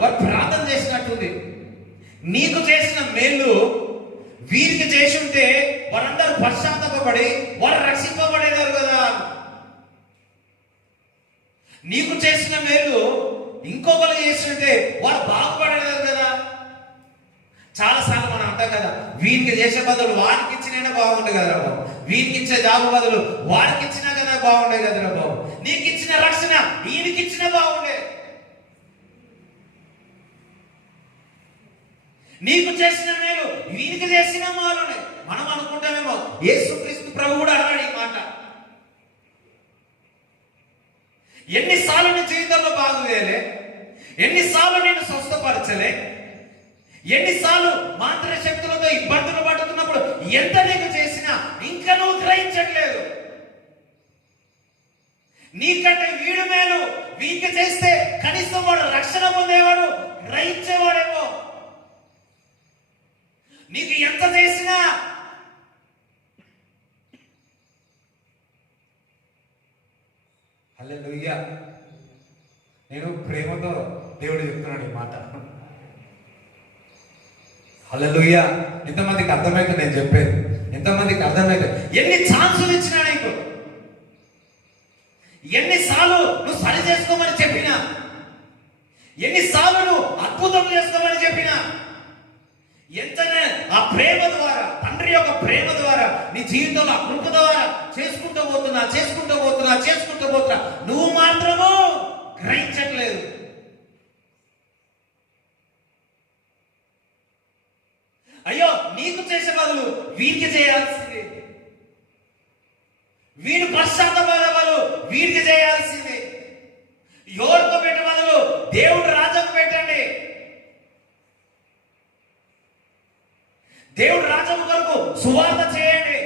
వారు ప్రార్థన చేసినట్టుంది. నీకు చేసిన మేలు వీరికి చేసి ఉంటే వారందరూ పశ్చాత్తాపడి వారు రక్షింపబడేదారు కదా. నీకు చేసిన మేలు ఇంకొకరు చేస్తుంటే వారు బాగుపడేదారు కదా. చాలాసార్లు మనం అంటాం కదా, వీరికి చేసే బదులు వారికి ఇచ్చినా బాగుండే కదరా బాబు, వీరికి ఇచ్చే జాబు బదులు వారికి ఇచ్చినా కదా బాగుండే కదరా బాబు, నీకు ఇచ్చిన రక్షణ ఈయనకి ఇచ్చినా బాగుండే. నీకు చేసిన మేలు వీరికి చేసిన మాలునే. మనం అనుకుంటామేమో, యేసుక్రీస్తు ప్రభు కూడా అన్నాడు ఈ మాట. ఎన్నిసార్లు నీ జీవితంలో బాగు చేయలే, ఎన్నిసార్లు నేను స్వస్థపరచలే, ఎన్నిసార్లు మాంత్రిక శక్తులతో ఇబ్బందులు పడుతున్నప్పుడు ఎంత నీకు చేసినా ఇంకా నువ్వు గ్రహించట్లేదు. నీకంటే వీడు మేలు, వీరికి చేస్తే కనీసం వాడు రక్షణ పొందేవాడు, గ్రహించేవాడేమో. నీకు ఎంత చేసినా హల్లెలూయా. నేను ప్రేమతో దేవుడు చెప్తున్నాను ఈ మాట. హల్లెలూయా. ఎంతమందికి అర్థమైతే నేను చెప్పేది? ఎంతమందికి అర్థమైతే? ఎన్ని ఛాన్సులు ఇచ్చినా నీకు, ఎన్నిసార్లు నువ్వు సరి చేసుకోమని చెప్పినా, ఎన్నిసార్లు నువ్వు అద్భుతం చేసుకోమని చెప్పినా, ఎంతనే ఆ ప్రేమ ద్వారా, తండ్రి యొక్క ప్రేమ ద్వారా నీ జీవితంలో ఆ కృప ద్వారా చేసుకుంటూ పోతున్నా నువ్వు మాత్రము గ్రహించట్లేదు. అయ్యో, నీకు చేసే బదులు వీరికి చేయాల్సింది, వీడు పశ్చాత్తాపడే బదులు వీరికి చేయాల్సింది. ఎవరితో పెట్టే బదులు దేవుడు రాజ్యం పెట్టండి. దేవుడు రాజ్యం కొరకు సువార్త చేయండి.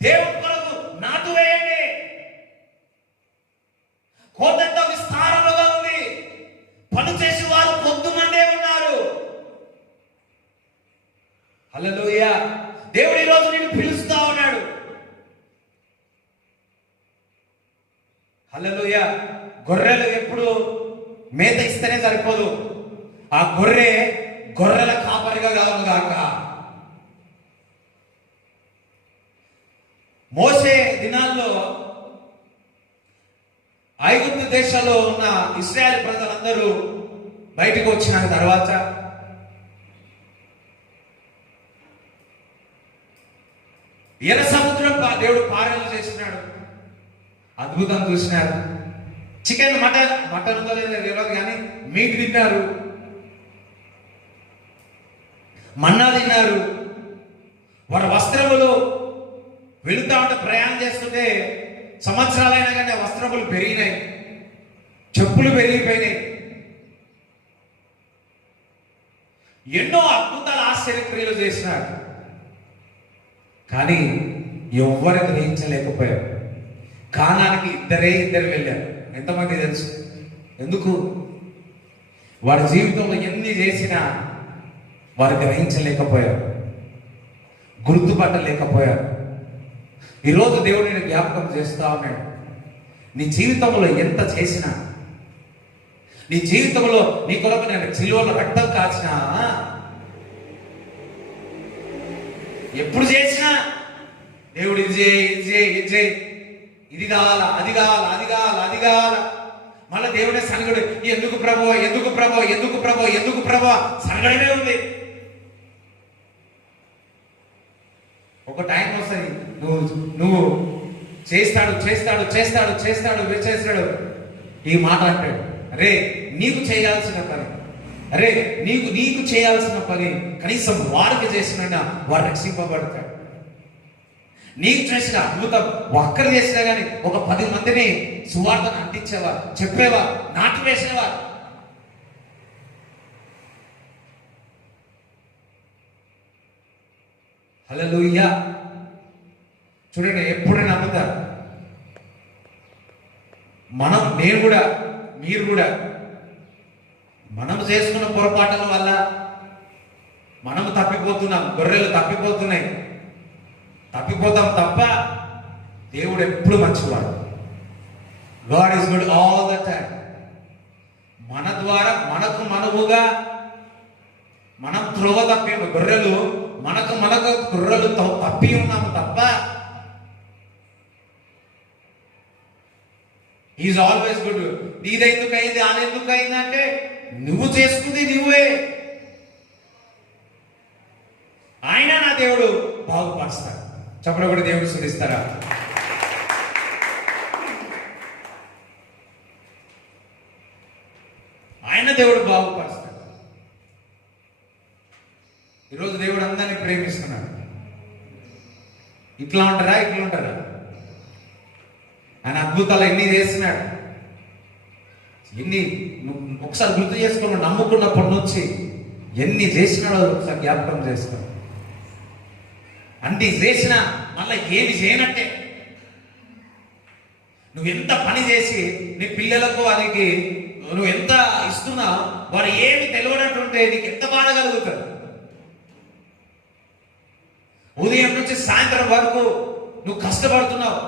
దేవుడి కొరకు నాటు వేయండి. కోటంతో విస్తార హల్లెలూయా. గొర్రెలు ఎప్పుడు మేత ఇస్తేనే సరిపోదు, ఆ గొర్రెల కాపరిగా కావాలి కాక. మోసే దినాల్లో ఐగుప్తు దేశంలో ఉన్న ఇశ్రాయేల్ ప్రజలందరూ బయటకు వచ్చిన తర్వాత ఎర్ర సముద్రం దేవుడు పారాయణ చేసినాడు, అద్భుతం చూసినారు. చికెన్ మటన్ తెలియదు కానీ మీట్ తిన్నారు, మన్నా తిన్నారు. వారి వస్త్రములు వెళుతా ఉంటే ప్రయాణం చేస్తుంటే సంవత్సరాలైనా కానీ ఆ వస్త్రములు పెరిగినాయి, చెప్పులు పెరిగిపోయినాయి. ఎన్నో అద్భుతాలు ఆశ్చర్యక్రియలు చేసినాడు, కానీ ఎవ్వరు గ్రహించలేకపోయారు. కానానికి ఇద్దరు వెళ్ళారు. ఎంతమంది తెలుసు? ఎందుకు? వారి జీవితంలో ఎన్ని చేసినా వారు గ్రహించలేకపోయారు, గుర్తుపట్టలేకపోయారు. ఈరోజు దేవుడు నేను జ్ఞాపకం చేస్తా ఉన్నాడు. నీ జీవితంలో ఎంత చేసినా, నీ జీవితంలో నీ కొరకు నేను సిలువలో రక్తం కాచినా, ఎప్పుడు చేసినా దేవుడు ఇది చేయి, ఇది కావాలా, అది కావాలా. మళ్ళీ దేవుడే సనగడు. ఎందుకు ప్రభు సనగడమే ఉంది. ఒక టైం వస్తుంది, నువ్వు చేస్తాడు ఈ మాట అంటాడు, అరే నీకు చేయాల్సిన పని కనీసం వారికి చేసిన వారు రక్షింపబడతాడు. నీకు చేసిన అద్భుతం ఒక్కరు చేసినా కానీ ఒక 10 మందిని సువార్తను అంటించేవా, చెప్పేవా, నాటు వేసేవా. హల్లెలూయా. చూడండి, ఎప్పుడైనా నమ్ముతారు. నేను కూడా, మీరు కూడా మనం చేసుకున్న పొరపాటుల వల్ల మనము తప్పిపోతున్నాం, గొర్రెలు తప్పిపోతాం తప్ప దేవుడు ఎప్పుడు మంచివాడు. God is good all the time. మన ద్వారా మనముగా మనం త్రోవ తప్పి గొర్రెలు గొర్రెలు తప్పి ఉన్నాము తప్ప ఈజ్ ఆల్వేస్ గుడ్. నీదెందుకైంది, ఆనెందుకైంది అంటే నువ్వు చేసుకుంది నువ్వే. ఆయన నా దేవుడు బాగుపరుస్తాడు. చెప్పడం కూడా దేవుడు సుధిస్తారా? ఆయన దేవుడు బాగుపరుస్తాడు. ఈరోజు దేవుడు అందరినీ ప్రేమిస్తున్నాడు. ఇట్లా ఉంటారా? ఆయన అద్భుతాలు ఎన్ని చేస్తున్నాడు, ఒకసారి గుర్తు చేసుకున్నాడు. నమ్ముకున్నప్పటి నుంచి ఎన్ని చేసినాడో ఒకసారి జ్ఞాపకం చేసుకో. అన్ని చేసినా మళ్ళీ ఏమి చేయనట్టే. నువ్వు ఎంత పని చేసి నీ పిల్లలకు వారికి నువ్వు ఎంత ఇస్తున్నా వారు ఏమి తెలియనట్టుంటే నీకు ఎంత బాధ కలుగుతుంది. ఉదయం నుంచి సాయంత్రం వరకు నువ్వు కష్టపడుతున్నావు,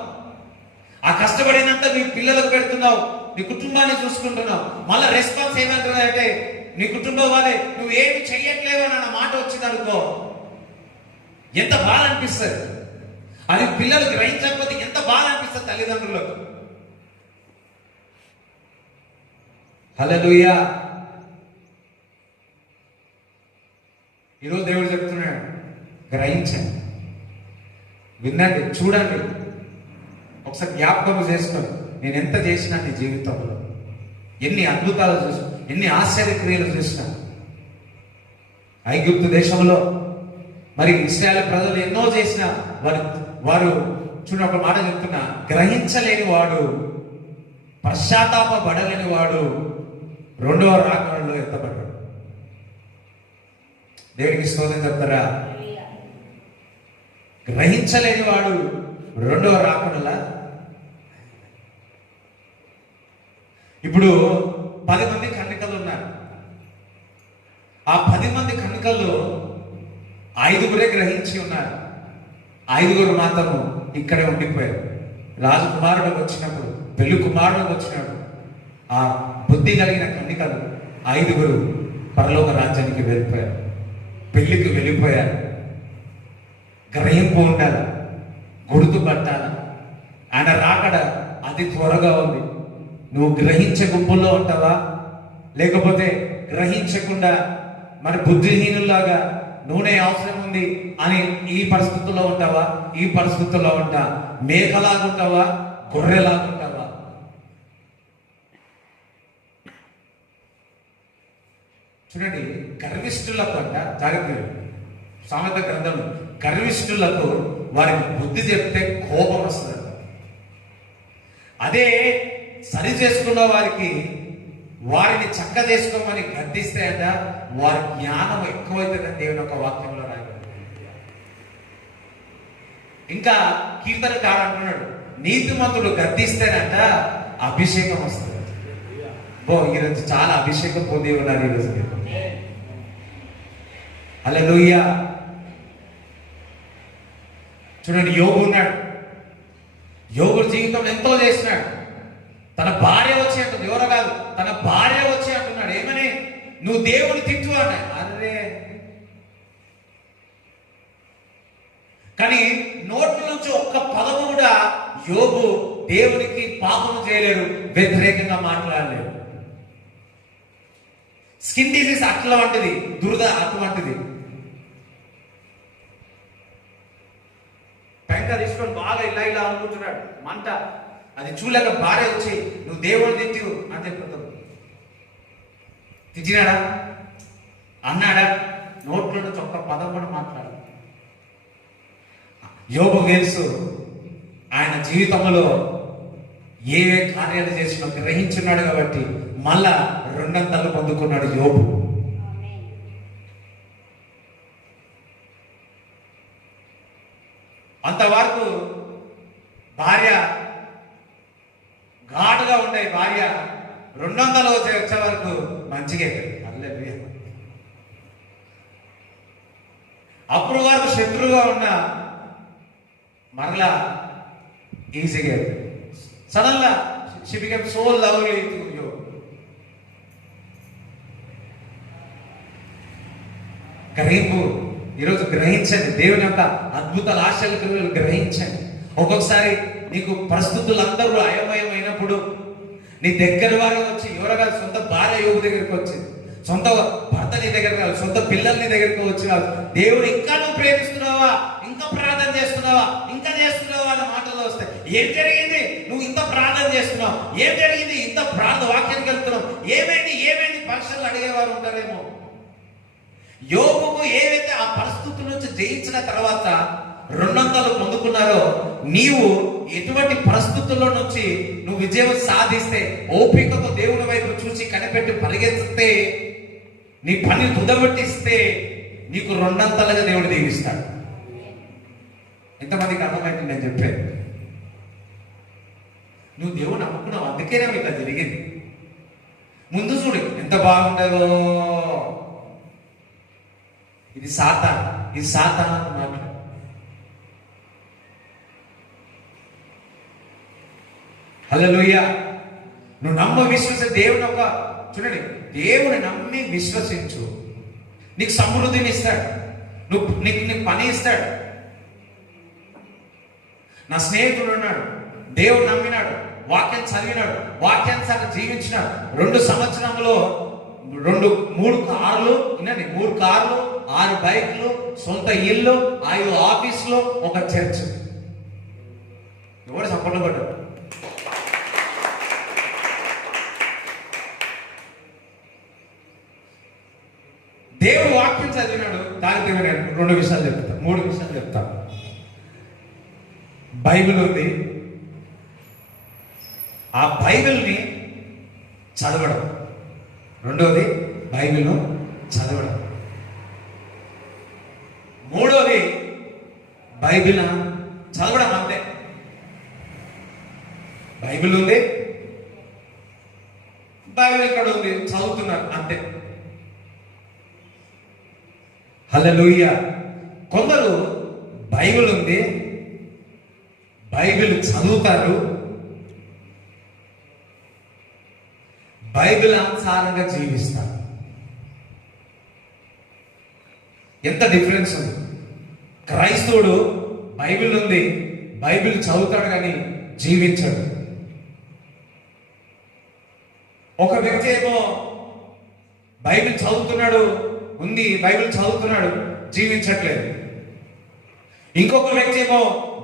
ఆ కష్టపడినంత నీ పిల్లలకు పెడుతున్నావు, నీ కుటుంబాన్ని చూసుకుంటున్నావు. మళ్ళీ రెస్పాన్స్ ఏమంటున్నాయంటే నీ కుటుంబం వాళ్ళే నువ్వు ఏమి చెయ్యట్లేవు అన్న మాట వచ్చింది అనుకో, ఎంత బాధ అనిపిస్తుంది. అది పిల్లలు గ్రహించకపోతే ఎంత బాధ అనిపిస్తుంది తల్లిదండ్రులకు. హల్లెలూయా. ఈరోజు దేవుడు చెప్తున్నాడు, గ్రహించండి, వినండి, చూడండి, ఒకసారి జ్ఞాపకం చేసుకోండి. నేను ఎంత చేసినా నీ జీవితంలో ఎన్ని అద్భుతాలు చూసిన, ఎన్ని ఆశ్చర్యక్రియలు చూసిన. ఐగుప్తు దేశంలో మరి ఇశ్రాయేలు ప్రజలు ఎన్నో చేసిన వారు చూడండి, ఒక మాట చెప్తున్నా, గ్రహించలేని వాడు, పశ్చాత్తాపడలేని వాడు రెండవ రాకడలో ఎత్తబడ్డాడు. దేవునికి స్తోత్రం చెప్తారా? గ్రహించలేని వాడు రెండవ రాకడలా. ఇప్పుడు 10 మంది కన్నికలు ఉన్నారు. ఆ 10 మంది కన్నికల్లో 5గురే గ్రహించి ఉన్నారు, 5గురు మాత్రము ఇక్కడే ఉండిపోయారు. రాజకుమారుడు వచ్చినప్పుడు, పెళ్లి కుమారుడు వచ్చినాడు, ఆ బుద్ధి కలిగిన కన్నికలు 5 పరలోక రాజ్యానికి వెళ్ళిపోయారు, పెళ్లికి వెళ్ళిపోయారు. గ్రహింపు ఉండాలి, గుర్తుపట్టాలి. ఆయన రాకడ అతి త్వరగా ఉంది. నువ్వు గ్రహించే గుంపుల్లో ఉంటావా, లేకపోతే గ్రహించకుండా మరి బుద్ధిహీనులాగా నూనె అవసరం ఉంది అని ఈ పరిస్థితుల్లో ఉంటావా? ఈ పరిస్థితుల్లో ఉంటా. మేకలాగా ఉంటావా, గొర్రెలాగా ఉంటావా? చూడండి, గర్విష్ఠులకు అంట, జాగ్రత్త, సామెత గ్రంథం, గర్విష్ఠులకు వారికి బుద్ధి చెప్తే కోపం వస్తుంది. అదే సరి చేసుకున్న వారికి వారిని చక్క చేసుకోమని గద్దిస్తే అంట వారి జ్ఞానం ఎక్కువైతుందని దేవుని ఒక వాక్యంలో రాయబడింది. ఇంకా కీర్తనకారుడు అంటున్నాడు, నీతిమంతుడు గద్దిస్తేనంట అభిషేకం వస్తుంది. ఈరోజు చాలా అభిషేకం పొంది ఉన్నారు ఈరోజు. హల్లెలూయా. చూడండి, యోగు ఉన్నాడు. యోగుడు జీవితం ఎంతో చేసినాడు. తన భార్య వచ్చి అంటుంది, ఎవరో కాదు, తన భార్య వచ్చి అంటున్నాడు, ఏమని? నువ్వు దేవుని తిట్టు అన్నాడు. అరే, కానీ నోట్ల నుంచి ఒక్క పదము కూడా యోగు దేవునికి పాపం చేయలేడు, వ్యతిరేకంగా మాట్లాడలేడు. స్కిన్ డిసీజ్ అట్లా వంటిది, దురద అటువంటిది. పెంక తీసుకొని బాగా ఇలా ఇలా అనుకుంటున్నాడు, మంట. అది చూడలేక భార్య వచ్చి నువ్వు దేవుని తిట్టు అని చెప్తావు. తిట్టినాడా, అన్నాడా? నోట్లో నుంచి ఒక్క పదం కూడా మాట్లాడు. యోబు తెలుసు ఆయన జీవితంలో ఏ కార్యాలు చేసినా గ్రహించున్నాడు కాబట్టి మళ్ళా 200 పొందుకున్నాడు యోబు. అంతవరకు భార్య ఘాటుగా ఉండే భార్య 200 వచ్చే వరకు మంచిగా అల్లె. అప్పుడు వరకు శత్రువుగా ఉన్న మరలా ఈజీగా సడన్ గా she became so lovely to you. గ్రహింపు ఈరోజు గ్రహించండి. దేవుని యొక్క అద్భుతాల ఆశలు గ్రహించండి. ఒక్కొక్కసారి నీకు పరిస్థితులు అందరూ అయోమయమైనప్పుడు నీ దగ్గర వారు వచ్చి, ఎవరగా సొంత భార్య యోగు దగ్గరికి వచ్చింది, సొంత భర్త నీ దగ్గరికి రాదు, సొంత పిల్లలు నీ దగ్గరికి వచ్చి రాదు, దేవుడు ఇంకా నువ్వు ప్రేమిస్తున్నావా, ఇంకా ప్రార్థన చేస్తున్నావా, ఇంకా చేస్తున్నావా అనే మాటలు వస్తాయి. ఏం జరిగింది, నువ్వు ఇంత ప్రార్థన చేస్తున్నావు, ఏం జరిగింది, ఇంత ప్రార్థన వాక్యానికి వెళ్తున్నావు, ఏమైంది ఏమైంది పరీక్షలు అడిగేవారు ఉంటారేమో. యోగుకు ఏవైతే ఆ పరిస్థితుల నుంచి జయించిన తర్వాత 200 పొందుకున్నారో, నీవు ఎటువంటి పరిస్థితుల్లో నుంచి నువ్వు విజయం సాధిస్తే, ఓపికతో దేవుని వైపు చూసి కనిపెట్టి పరిగెత్తితే, నీ పని కుదబెట్టిస్తే నీకు 200గా దేవుడు దీవిస్తాడు. ఎంతమందికి అర్థమైంది నేను చెప్పేది? నువ్వు దేవుని నమ్ముకున్నావు, అందుకేనే మీకు జరిగింది. ముందు చూడు ఎంత బాగుండదో. ఇది సాతాను, ఇది సాతాను మాట్లాడు. హల్లెలూయా. నువ్వు నమ్మ విశ్వస దేవుని ఒక చూడండి, దేవుని నమ్మి విశ్వసించు, నీకు సమృద్ధిని ఇస్తాడు, నీకు పని ఇస్తాడు. నా స్నేహితుడు ఉన్నాడు, దేవుడు నమ్మినాడు, వాక్యం చదివినాడు, వాక్యానుసారం జీవించినాడు. 2 సంవత్సరంలో 3 కార్లు, 3 కార్లు, 6 బైక్లు, సొంత ఇల్లు, 5 ఆఫీసులు, ఒక చర్చ్. ఎవరు సపోర్ట్ పడ్డాడు? దేవుడు వాక్యం చదివినాడు. దానికి నేను 2 విషయాలు చెప్తా, 3 విషయాలు చెప్తా. బైబిల్ ఉంది, ఆ బైబిల్ని చదవడం. రెండోది బైబిల్ను చదవడం. మూడోది బైబిల్ చదవడం. అంతే. బైబిల్ ఉంది, బైబిల్ ఇక్కడ ఉంది, చదువుతున్నారు అంతే. హల్లెలూయా. కొందరు బైబిల్ ఉంది, బైబిల్ చదువుతారు, బైబిల్ అనుసారంగా జీవిస్తారు. ఎంత డిఫరెన్స్ ఉంది. క్రైస్తవుడు బైబిల్ ఉంది, బైబిల్ చదువుతాడు కానీ జీవించాడు. ఒక వ్యక్తి ఏమో బైబిల్ చదువుతున్నాడు, ఉంది బైబిల్ చదువుతున్నాడు, జీవించట్లేదు. ఇంకొక వ్యక్తి ఏమో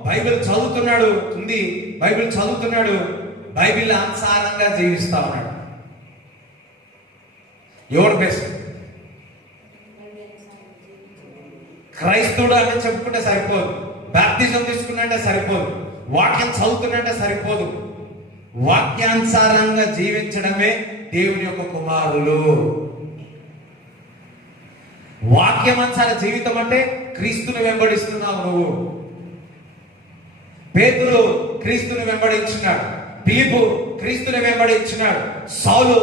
బైబిల్ చదువుతున్నాడు, ఉంది బైబిల్ చదువుతున్నాడు, బైబిల్ అనుసారంగా జీవిస్తా ఉన్నాడు. ఎవరు బెస్ట్? క్రైస్తవుడు అంటే చెప్పుకుంటే సరిపోదు, బాప్తిజం తీసుకున్నట్టే సరిపోదు, వాక్యం చదువుతున్నట్టే సరిపోదు. వాక్యానుసారంగా జీవించడమే దేవుని యొక్క కుమారులు. వాక్యమనుసార జీవితం అంటే క్రీస్తుని వెంబడిస్తున్నావు నువ్వు. పేతురు క్రీస్తుని వెంబడించినాడు, ఫిలిప్పు క్రీస్తుని వెంబడించినాడు, సౌలు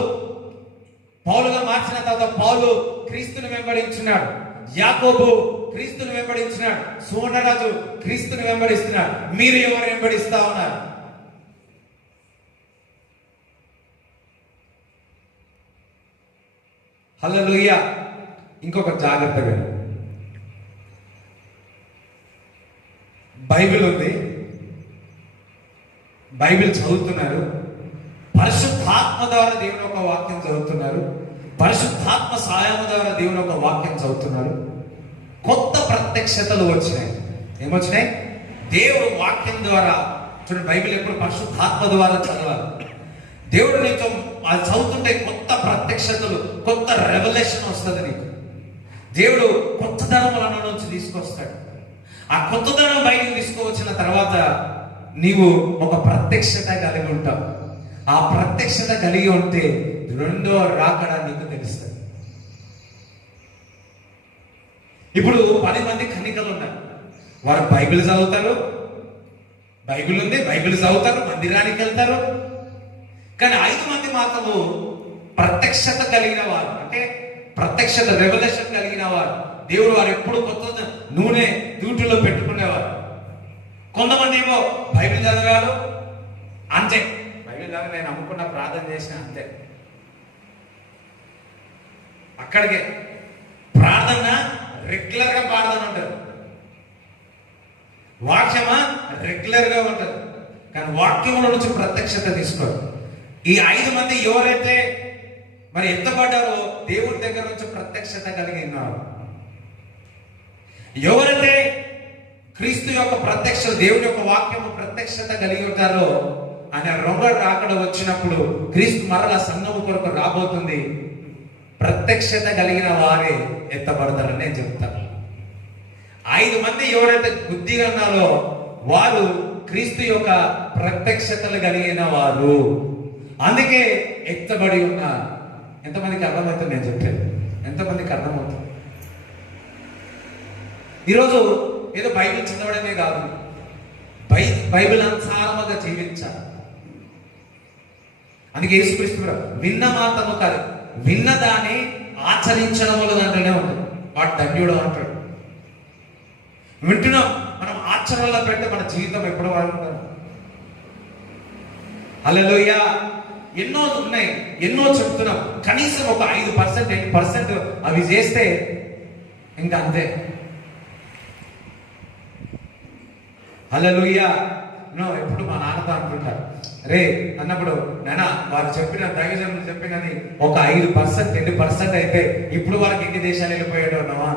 పౌలుగా మార్చిన తర్వాత పౌలు క్రీస్తుని వెంబడించినాడు, యాకోబు క్రీస్తుని వెంబడించినాడు, సువర్ణరాజు క్రీస్తుని వెంబడిస్తున్నాడు. మీరు ఎవరు వెంబడిస్తా ఉన్నారు? హల్లెలూయా. ఇంకొక జాగ్రత్తగా, బైబిల్ ఉంది, బైబిల్ చదువుతున్నారు, పరిశుద్ధాత్మ ద్వారా దేవుని ఒక వాక్యం చదువుతున్నారు, పరిశుద్ధాత్మ సహాయం ద్వారా దేవుని ఒక వాక్యం చదువుతున్నారు. కొత్త ప్రత్యక్షతలు వచ్చినాయి. ఏమొచ్చినాయి? దేవుడు వాక్యం ద్వారా. చూడండి, బైబిల్ ఎప్పుడు పరిశుద్ధాత్మ ద్వారా చదవాలి. దేవుడు నీతో అది చదువుతుంటే కొత్త ప్రత్యక్షతలు, కొత్త రెవల్యూషన్ వస్తుంది నీకు. దేవుడు కొత్తదనం మన నుంచి తీసుకొస్తాడు. ఆ కొత్తదనం బయటకు తీసుకువచ్చిన తర్వాత నీవు ఒక ప్రత్యక్షత కలిగి ఉంటావు. ఆ ప్రత్యక్షత కలిగి ఉంటే రెండో రాకడ నీకు తెలుస్తుంది. ఇప్పుడు 10 మంది కన్నికలు ఉన్నారు. వారు బైబిల్ చదువుతారు, బైబిల్ ఉంది, బైబిల్ చదువుతారు, మందిరానికి వెళ్తారు. కానీ 5 మంది మాత్రము ప్రత్యక్షత కలిగిన వారు, అంటే ప్రత్యక్షత రెవల్యూషన్ కలిగిన వారు. దేవుడు వారు ఎప్పుడు కొత్త నూనె డ్యూటీలో పెట్టుకునేవారు. కొంతమంది ఏమో బైబిల్ చదివారు, అంతే. బైబిల్ చదివి నేను నమ్ముకున్న ప్రార్థన చేసిన, అంతే. అక్కడికే ప్రార్థన రెగ్యులర్ గా ప్రార్థన ఉంటుంది, వాక్యమా రెగ్యులర్ గా ఉంటుంది, కానీ వాక్యంలో నుంచి ప్రత్యక్షత తీసుకోరు. ఈ 5 మంది ఎవరైతే మరి ఎత్తబడ్డారో దేవుడి దగ్గర నుంచి ప్రత్యక్షత కలిగి ఉన్నారు. ఎవరైతే క్రీస్తు యొక్క ప్రత్యక్ష, దేవుడి యొక్క వాక్యము ప్రత్యక్షత కలిగి ఉంటారో ఆయన రెండో రాకడ వచ్చినప్పుడు క్రీస్తు మరలా సంఘము కొరకు రాబోతుంది. ప్రత్యక్షత కలిగిన వారే ఎత్తబడతారని నేను చెప్తాను. 5 మంది ఎవరైతే బుద్ధిగా ఉన్నారో వారు క్రీస్తు యొక్క ప్రత్యక్షతలు కలిగిన వారు, అందుకే ఎత్తబడి ఉన్నారు. ఎంతమందికి అర్థమవుతుంది నేను చెప్పాను? ఎంతమందికి అర్థమవుతుంది? ఈరోజు ఏదో బైబిల్ చదవడమే కాదు, బైబిల్ అనుసారముగా జీవించాలి. అందుకే యేసుక్రీస్తు విన్న మాత్రము కాదు, విన్నదాన్ని ఆచరించడం వల్ల దాంట్లోనే ఉంటుంది. వాడు ధన్యుడు అంటాడు. వింటున్నాం, మనం ఆచరణలో పెడితే మన జీవితం ఎప్పుడు బాగుంటుంది. హల్లెలూయా. ఎన్నో ఉన్నాయి, ఎన్నో చెప్తున్నాం. కనీసం ఒక 5%, 10% అవి చేస్తే ఇంకా అంతే. హల్లెలూయా. ఎప్పుడు మా నాన్నతో అంటుంటారు, రే అన్నప్పుడు నాన్న వారు చెప్పిన దైవజనులు చెప్పినది ఒక 5%, 10% అయితే ఇప్పుడు వారికి ఎన్ని దేశాలు వెళ్ళిపోయాడు అన్నవా.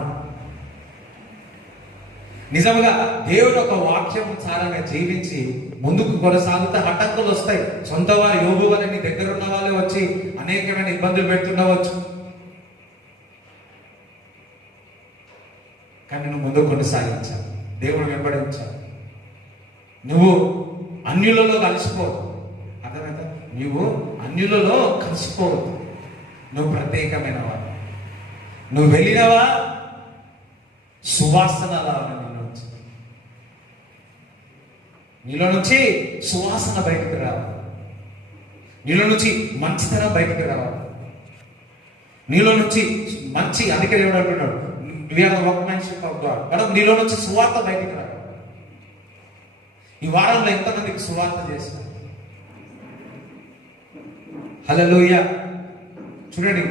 నిజంగా దేవుడు ఒక వాక్యం సారంగా జీవించి ముందుకు కొనసాగుతా అడ్డంకులు వస్తాయి. సొంత వారు యోబు వల్ల నీ దగ్గర ఉన్న వాళ్ళే వచ్చి అనేకమైన ఇబ్బందులు పెడుతుండవచ్చు, కానీ నువ్వు ముందుకు కొనసాగించాలి, దేవుడు వెంబడించాలి. నువ్వు అన్యులలో కలిసిపోవద్దు. అర్థమైందా? నువ్వు అన్యులలో కలిసిపోవద్దు. నువ్వు ప్రత్యేకమైన వాడు. నువ్వు వెళ్ళినవా సువాసన రావాలి నీలో నుంచి సువాసన బయటకు రావాలి. నీలో నుంచి మంచితనం బయటకు రావాలి. నీలో నుంచి మంచి, అందుకే దేవుడు అంటున్నాడు we are the workmanship of God. Madam నీలో నుంచి సువార్త బయటకు రావాలి. ఈ వారంలో ఎంతమందికి సువార్త చేసిన? హల్లెలూయా. చూడండి,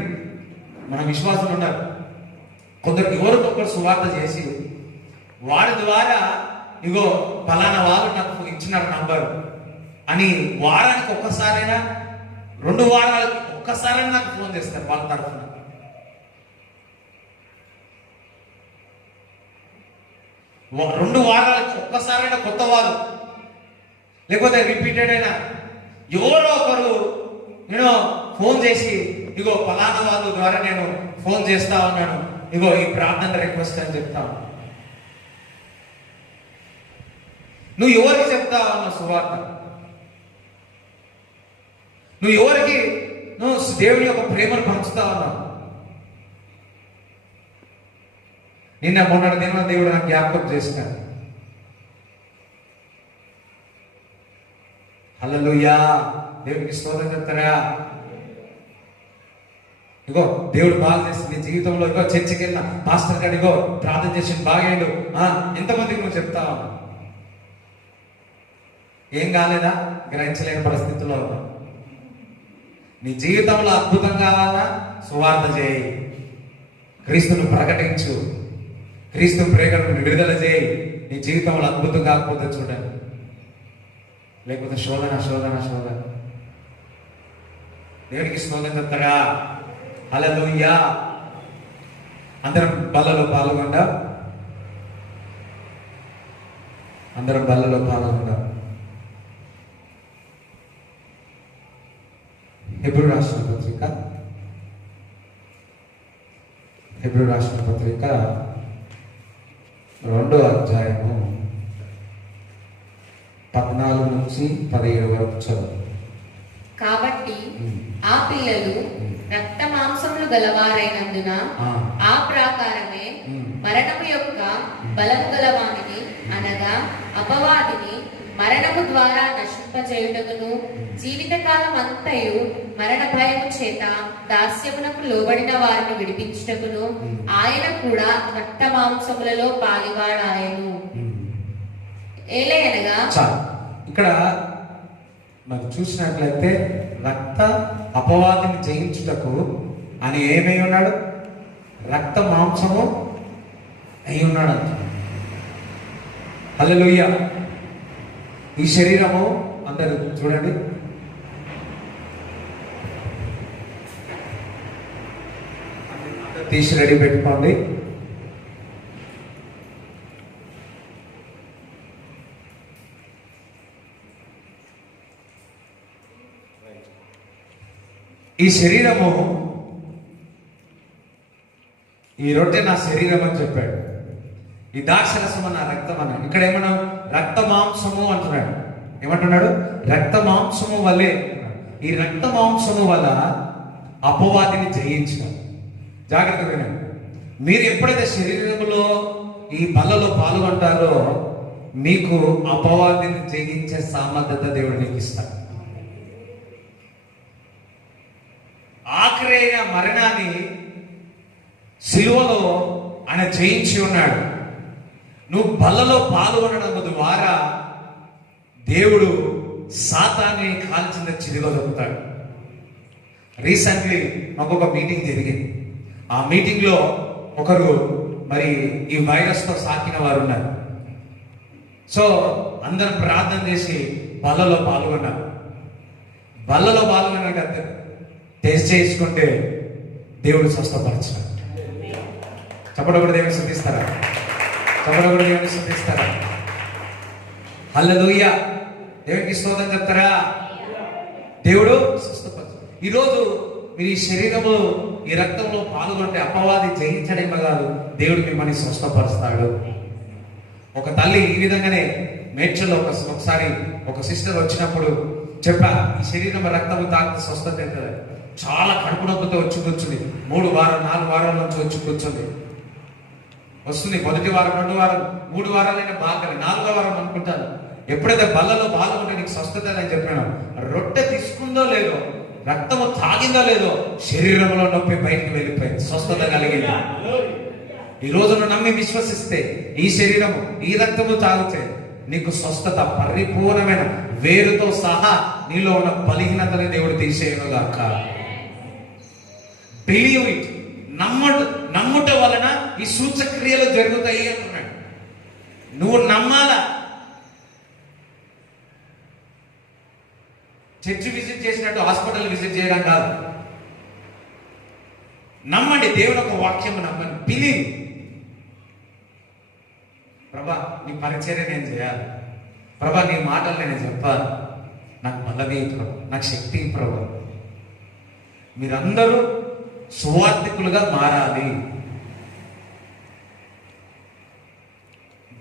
మన విశ్వాసులు ఉన్నారు, కొందరు ఎవరికొకరు సువార్త చేసి వారి ద్వారా ఇగో ఫలానా వాళ్ళు నాకు ఇచ్చినారు నంబర్ అని వారానికి ఒక్కసారైనా 2 వారాలకి ఒక్కసారైనా నాకు ఫోన్ చేస్తారు వాళ్ళ తరఫున. రెండు వారాలకి ఒక్కసారైనా కొత్త వాళ్ళు, లేకపోతే రిపీటెడ్ అయినా ఎవరో ఒకరు నేను ఫోన్ చేసి ఇగో ఫలానా వాళ్ళ ద్వారా నేను ఫోన్ చేస్తా ఉన్నాను, ఇగో ఈ ప్రార్థన రిక్వెస్ట్ అని చెప్తాను. నువ్వు ఎవరికి చెప్తావు అన్న సువార్త? నువ్వు ఎవరికి నువ్వు దేవుని యొక్క ప్రేమను పంచుతా ఉన్నావు? నిన్న మొన్నటి దిన దేవుడు నాకు జ్ఞాపకం చేసినాడు. హల్లెలూయా. దేవునికి స్తోత్రం చెప్తారా? ఇగో దేవుడు బాగా చేసింది నీ జీవితంలో. ఇగో చర్చికి వెళ్ళిన పాస్టర్ గారు ఇగో ప్రార్థన చేసి బాగేండు. ఎంతమందికి నువ్వు చెప్తావు? ఏం కాలేదా? గ్రహించలేని పరిస్థితుల్లో ఉన్నా. నీ జీవితంలో అద్భుతం కావాలా? సువార్త చేయి, క్రీస్తును ప్రకటించు, క్రీస్తు ప్రేమను విడుదల చేయి. నీ జీవితంలో అద్భుతం కాకపోతే చూడండి, లేకపోతే శోధన శోధన శోధన. దేవునికి స్తోత్రం చెప్తారా? హల్లెలూయా. అందరం బల్లలో పాల్గొందాం. అందరం బల్లలో పాల్గొందాం. హెబ్రీ రాసిన పత్రిక 2వ అధ్యాయము 14 నుంచి 17 వరకు చదువు. కాబట్టి ఆ పిల్లలు రక్త మాంసములు గలవారైనందున ఆ ప్రకారమే మరణము యొక్క బలము గలవానిని అనగా అపవాదిని మరణము ద్వారా నశింపజేయుటకును జీవితకాలం అంతయు మరణ భయము చేత దాస్యమునకు లోబడిన వారిని విడిపించుటకును ఆయన కూడా రక్త మాంసములలో పాలివాడాయను. ఏలయనగా ఇక్కడ మరి చూసినట్లయితే రక్త అపవాదిని జయించుటకు అని ఏమై ఉన్నాడు? రక్త మాంసము అయి ఉన్నాడు అంట. హల్లెలూయా. ఈ శరీరము అందరూ చూడండి, తీసి రెడీ పెట్టుకోండి. ఈ శరీరము, ఈ రొట్టె నా శరీరం అని చెప్పాడు, ఈ ద్రాక్షరసము నా రక్తం అన్నాడు. ఇక్కడ ఏమన్నా రక్త మాంసము అంటున్నాడు. ఏమంటున్నాడు? రక్త మాంసము వల్లే. ఈ రక్త మాంసము వల్ల అపవాదిని జయించడం. జాగ్రత్తగా వినండి. మీరు ఎప్పుడైతే శరీరంలో ఈ బలలో పాల్గొంటారో మీకు అపవాదిని జయించే సామర్థ్యత దేవుడు మీకు ఇస్తాడు. ఆఖరైన మరణాన్ని సిలువలో ఆయన జయించి ఉన్నాడు. నువ్వు బలలో పాల్గొనడం ద్వారా దేవుడు సాతాన్ని కాల్చిన చిరుగొలుపుతాడు. రీసెంట్లీ మాకు ఒక మీటింగ్ జరిగింది. ఆ మీటింగ్లో ఒకరు మరి ఈ వైరస్తో సాకిన వారు ఉన్నారు. సో అందరం ప్రార్థన చేసి బలలో పాల్గొన్నారు. బలలో పాల్గొన్నాక టెస్ట్ చేసుకుంటే దేవుడు స్వస్థపరచాడు. చెప్పడం కూడా దేవుని స్తుతిస్తారా? చెప్పడం కూడా దేవుని స్తుతిస్తారా? హల్లెలూయా. దేవునికి స్తోత్రం చెప్తారా? దేవుడు స్వస్థపరచాడు. ఈరోజు మీరు ఈ శరీరంలో ఈ రక్తంలో పాల్గొంటే అపవాది జయించడేమో కాదు, దేవుడు మిమ్మల్ని స్వస్థపరుస్తాడు. ఒక తల్లి ఈ విధంగానే మేడ్చల్లో ఒకసారి ఒక సిస్టర్ వచ్చినప్పుడు చెప్పా, ఈ శరీరం రక్తము తాకితే స్వస్థత అవుతుంది. చాలా కడుపు నొప్పితో వచ్చి కూర్చుంది. 3 వారాలు 4 వారాల నుంచి వచ్చి కూర్చుంది. వస్తుంది మొదటి వారం, 2 వారం, 3 వారాలైనా బాగా 4వ వారం అనుకుంటాను. ఎప్పుడైతే బల్లలో బాగుంటే నీకు స్వస్థత అని చెప్పాను, రొట్టె తీసుకుందో లేదో, రక్తము తాగిందో లేదో, శరీరంలో నొప్పి బయటికి వెళ్ళిపోయింది, స్వస్థత కలిగింది. ఈ రోజును నమ్మి విశ్వసిస్తే ఈ శరీరము ఈ రక్తము తాగితే నీకు స్వస్థత, పరిపూర్ణమైన వేరుతో సహా నీలో ఉన్న బలహీనతని దేవుడు తీసేయను గాక. Believe it. నమ్ముట వలన ఈ సూచక్రియలు జరుగుతాయి అంటున్నాడు. నువ్వు నమ్మాలా. చర్చి విజిట్ చేసినట్టు హాస్పిటల్ విజిట్ చేయడం కాదు. నమ్మండి, దేవుని ఒక వాక్యం నమ్మండి. బిలీవ్. ప్రభా నీ పరిచర్య నేను చేయాలి, ప్రభా నీ మాటలు నేను చెప్పాలి, నాకు బలమే ప్రభు, నాకు శక్తి ప్రభు. మీరందరూ సువార్థికులుగా మారాలి.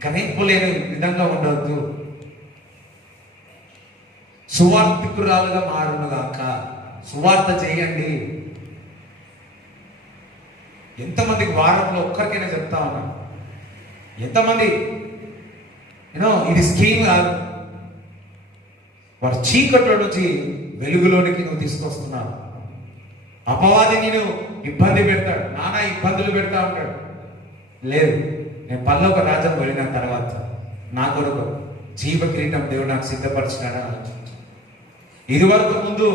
గ్రహింపులేని విధంగా ఉండవద్దు. సువార్థికురాలుగా మారునుగాక. సువార్త చేయండి. ఎంతమందికి వారంలో ఒక్కరికైనా చెప్తా ఉన్నా, ఎంతమంది ఇది స్కీమ్ కాదు. వాడు చీకట్లో నుంచి వెలుగులోనికి నువ్వు తీసుకొస్తున్నావు. అపవాది నేను ఇబ్బంది పెడతాడు, నానా ఇబ్బందులు పెడతా ఉంటాడు. లేదు, నేను పరలోక రాజ్యం వెళ్ళిన తర్వాత నా కొరకు జీవ కిరీటం దేవుడు నాకు సిద్ధపరిచినాడని ఆలోచించు. ఇదివరకు ముందు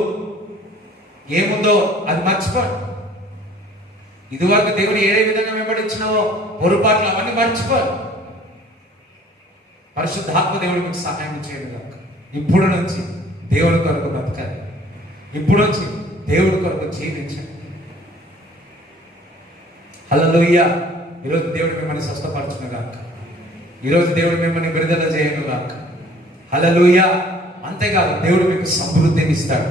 ఏముందో అది మర్చిపో. ఇదివరకు దేవుడు ఏ విధంగా వెంబడించినావో పొరపాట్లు అవన్నీ మర్చిపో. పరిశుద్ధాత్మ దేవుడు మీకు సహాయం చేయడు కాక. ఇప్పుడు నుంచి దేవుడి కొరకు బతకాలి. ఇప్పుడు నుంచి దేవుడి కొరకు జీవించండి. హల్లెలూయా. ఈరోజు దేవుడు మిమ్మల్ని స్వస్థపరచును గాక. ఈరోజు దేవుడు మిమ్మల్ని విడుదల చేయను గాక. హల్లెలూయా. అంతేకాదు, దేవుడు మీకు సమృద్ధిని ఇస్తాడు.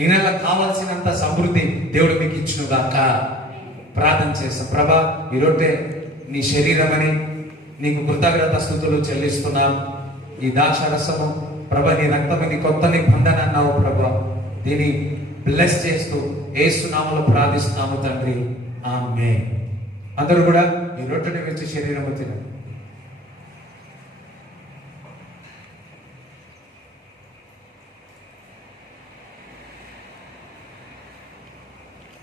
ఈ నెల కావాల్సినంత సమృద్ధి దేవుడు మీకు ఇచ్చును గాక. ప్రార్థన చేస్తాం. ప్రభా, ఈరోజే నీ శరీరమని నీకు కృతజ్ఞత స్తుతులు చెల్లిస్తున్నాం. ఈ ద్రాక్షారసము ప్రభా, నీ రక్తమని కొత్త నిబంధన అన్నావు ప్రభా. దీన్ని బ్లెస్ చేస్తూ యేసు నామములో ప్రార్థిస్తున్నాము తండ్రి. ఆమేన్. అందరూ కూడా ఈ రొట్టెని విరిచి శరీరము తినండి.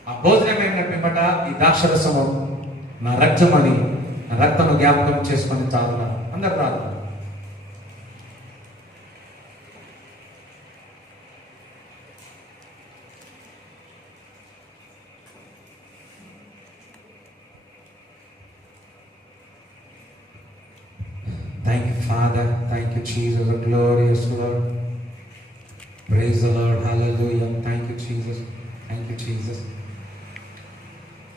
ఆ భోజనం అయిన పిమ్మట ఈ ద్రాక్షరసము నా రక్తమని, నా రక్తము జ్ఞాపకం చేసుకొని తాగుతా. అందరు ప్రార్థన. Thank you, Father. Thank you, Jesus. A glorious Lord. Praise the Lord. Hallelujah. Thank you, Jesus. Thank you, Jesus.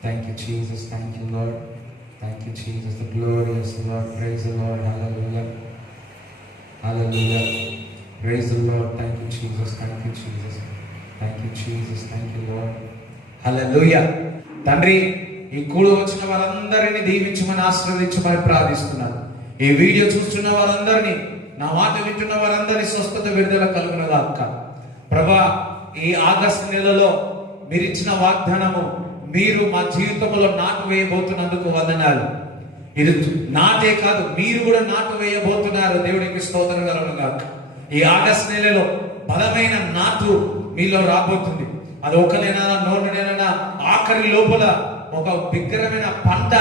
Thank you, Jesus. Thank you, Lord. Thank you, Jesus. The glorious Lord. Praise the Lord. Hallelujah. Hallelujah. Praise the Lord. Thank you, Jesus. Thank you, Jesus. Thank you, Jesus. Thank you, Lord. Hallelujah. తండ్రి, ఈ కూడి వచ్చిన వారందరినీ దీవించమని ఆశీర్వదించమని ప్రార్థిస్తున్నాను. ఈ video చూస్తున్న వారందరినీ, నా మాట వింటున్న వారందరినీ స్వస్థత, విడుదల కలుగునుగాక. ప్రభా, ఈ ఆగస్టు నెలలో మీరు ఇచ్చిన వాగ్దానము మీరు మా జీవితంలో నాటు వేయబోతున్నందుకు వందనాలు. ఇది నాటే కాదు, మీరు కూడా నాటు వేయబోతున్నారు. దేవుడికి స్తోత్రం కలుగునుగాక. ఈ ఆగస్టు నెలలో బలమైన నాటు మీలో రాబోతుంది. అది ఒక నెల, 2 నెలల ఆఖరి లోపల ఒక బిగ్గరమైన పంట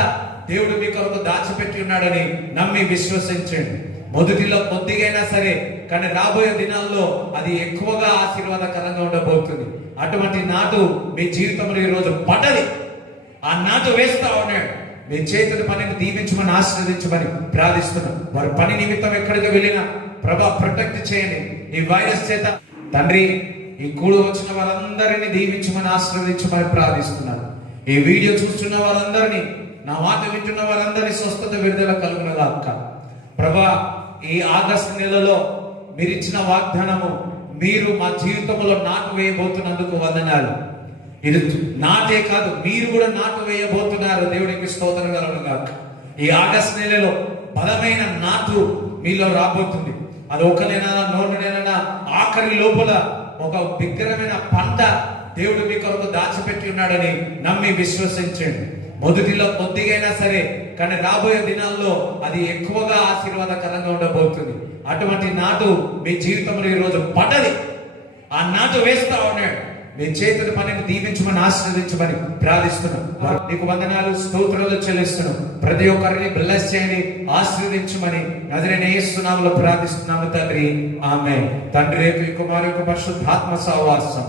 దేవుడు మీ కొరకు దాచిపెట్టి ఉన్నాడని నమ్మి విశ్వసించండి. మొదటిలో కొద్దిగైనా సరే, కానీ రాబోయే దినాల్లో అది ఎక్కువగా ఆశీర్వాదకరంగా ఉండబోతుంది. అటువంటి నాటు మీ జీవితంలో ఈ రోజు పడ్డది. ఆ నాటు వేస్తా ఉన్నాడు. మీ చేతుల పనిని దీవించమని ఆశీర్వదించమని ప్రార్థిస్తున్నాం. వారి పని నిమిత్తం ఎక్కడికి వెళ్ళినా ప్రభా ప్రొటెక్ట్ చేయండి ఈ వైరస్ చేత. తండ్రి, ఈ కూడి వచ్చిన వారందరినీ దీవించమని ఆశీర్వదించమని ప్రార్థిస్తున్నాను. ఈ వీడియో చూస్తున్న వారందరినీ, నా మాట వింటున్న వారందరినీ స్వస్థత, విడుదల కలుగునుగాక. ప్రభా, ఈ ఆగస్టు నెలలో మీరు ఇచ్చిన వాగ్దానము మీరు మా జీవితంలో నాటు వేయబోతున్నందుకు వందనాలు. ఇది నాటే కాదు, మీరు కూడా నాటు వేయబోతున్నారు. దేవుడికి స్తోత్రం కలుగునుగాక. ఈ ఆగస్టు నెలలో బలమైన నాటు మీలో రాబోతుంది. అది ఒక నెల, 2 నెలల ఆఖరి లోపల ఒక బిగ్గరమైన పంట దేవుడు మీ కొరకు దాచిపెట్టి ఉన్నాడని నమ్మి విశ్వసించండి. మొదటిలో కొద్దిగైనా సరే, కానీ రాబోయే దినాల్లో అది ఎక్కువగా ఆశీర్వాదకరంగా ఉండబోతుంది. అటువంటి నాటు మీ జీవితంలో ఈ రోజు పడ్డది. ఆ నాటు వేస్తా ఉన్నాడు. మీ చేతుల పనిని దీవించమని ఆశీర్వదించమని ప్రార్థిస్తున్నాం. నీకు వందనాలు, స్తోత్రాలు చెల్లిస్తున్నాం. ప్రతి ఒక్కరిని బ్లెస్ చేయండి, ఆశీర్వదించమని నజరేయుడైన యేసు నామములో ప్రార్థిస్తున్నాము తండ్రి. ఆమేన్. తండ్రి యొక్క కుమారు యొక్క పరిశుద్ధాత్మ సహవాసం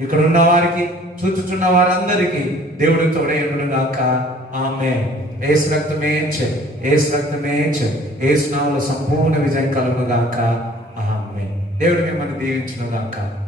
ఇక్కడ ఉన్న వారికి, చూచుచున్న వారందరికీ దేవుడు తోడైయుండును గాక. ఆమేన్. యేసు రక్తమే జయం, యేసు రక్తమే జయం. యేసు నామములో సంపూర్ణ విజయం కలుగును గాక. ఆమేన్. దేవుడు మిమ్మల్ని దీవించును గాక.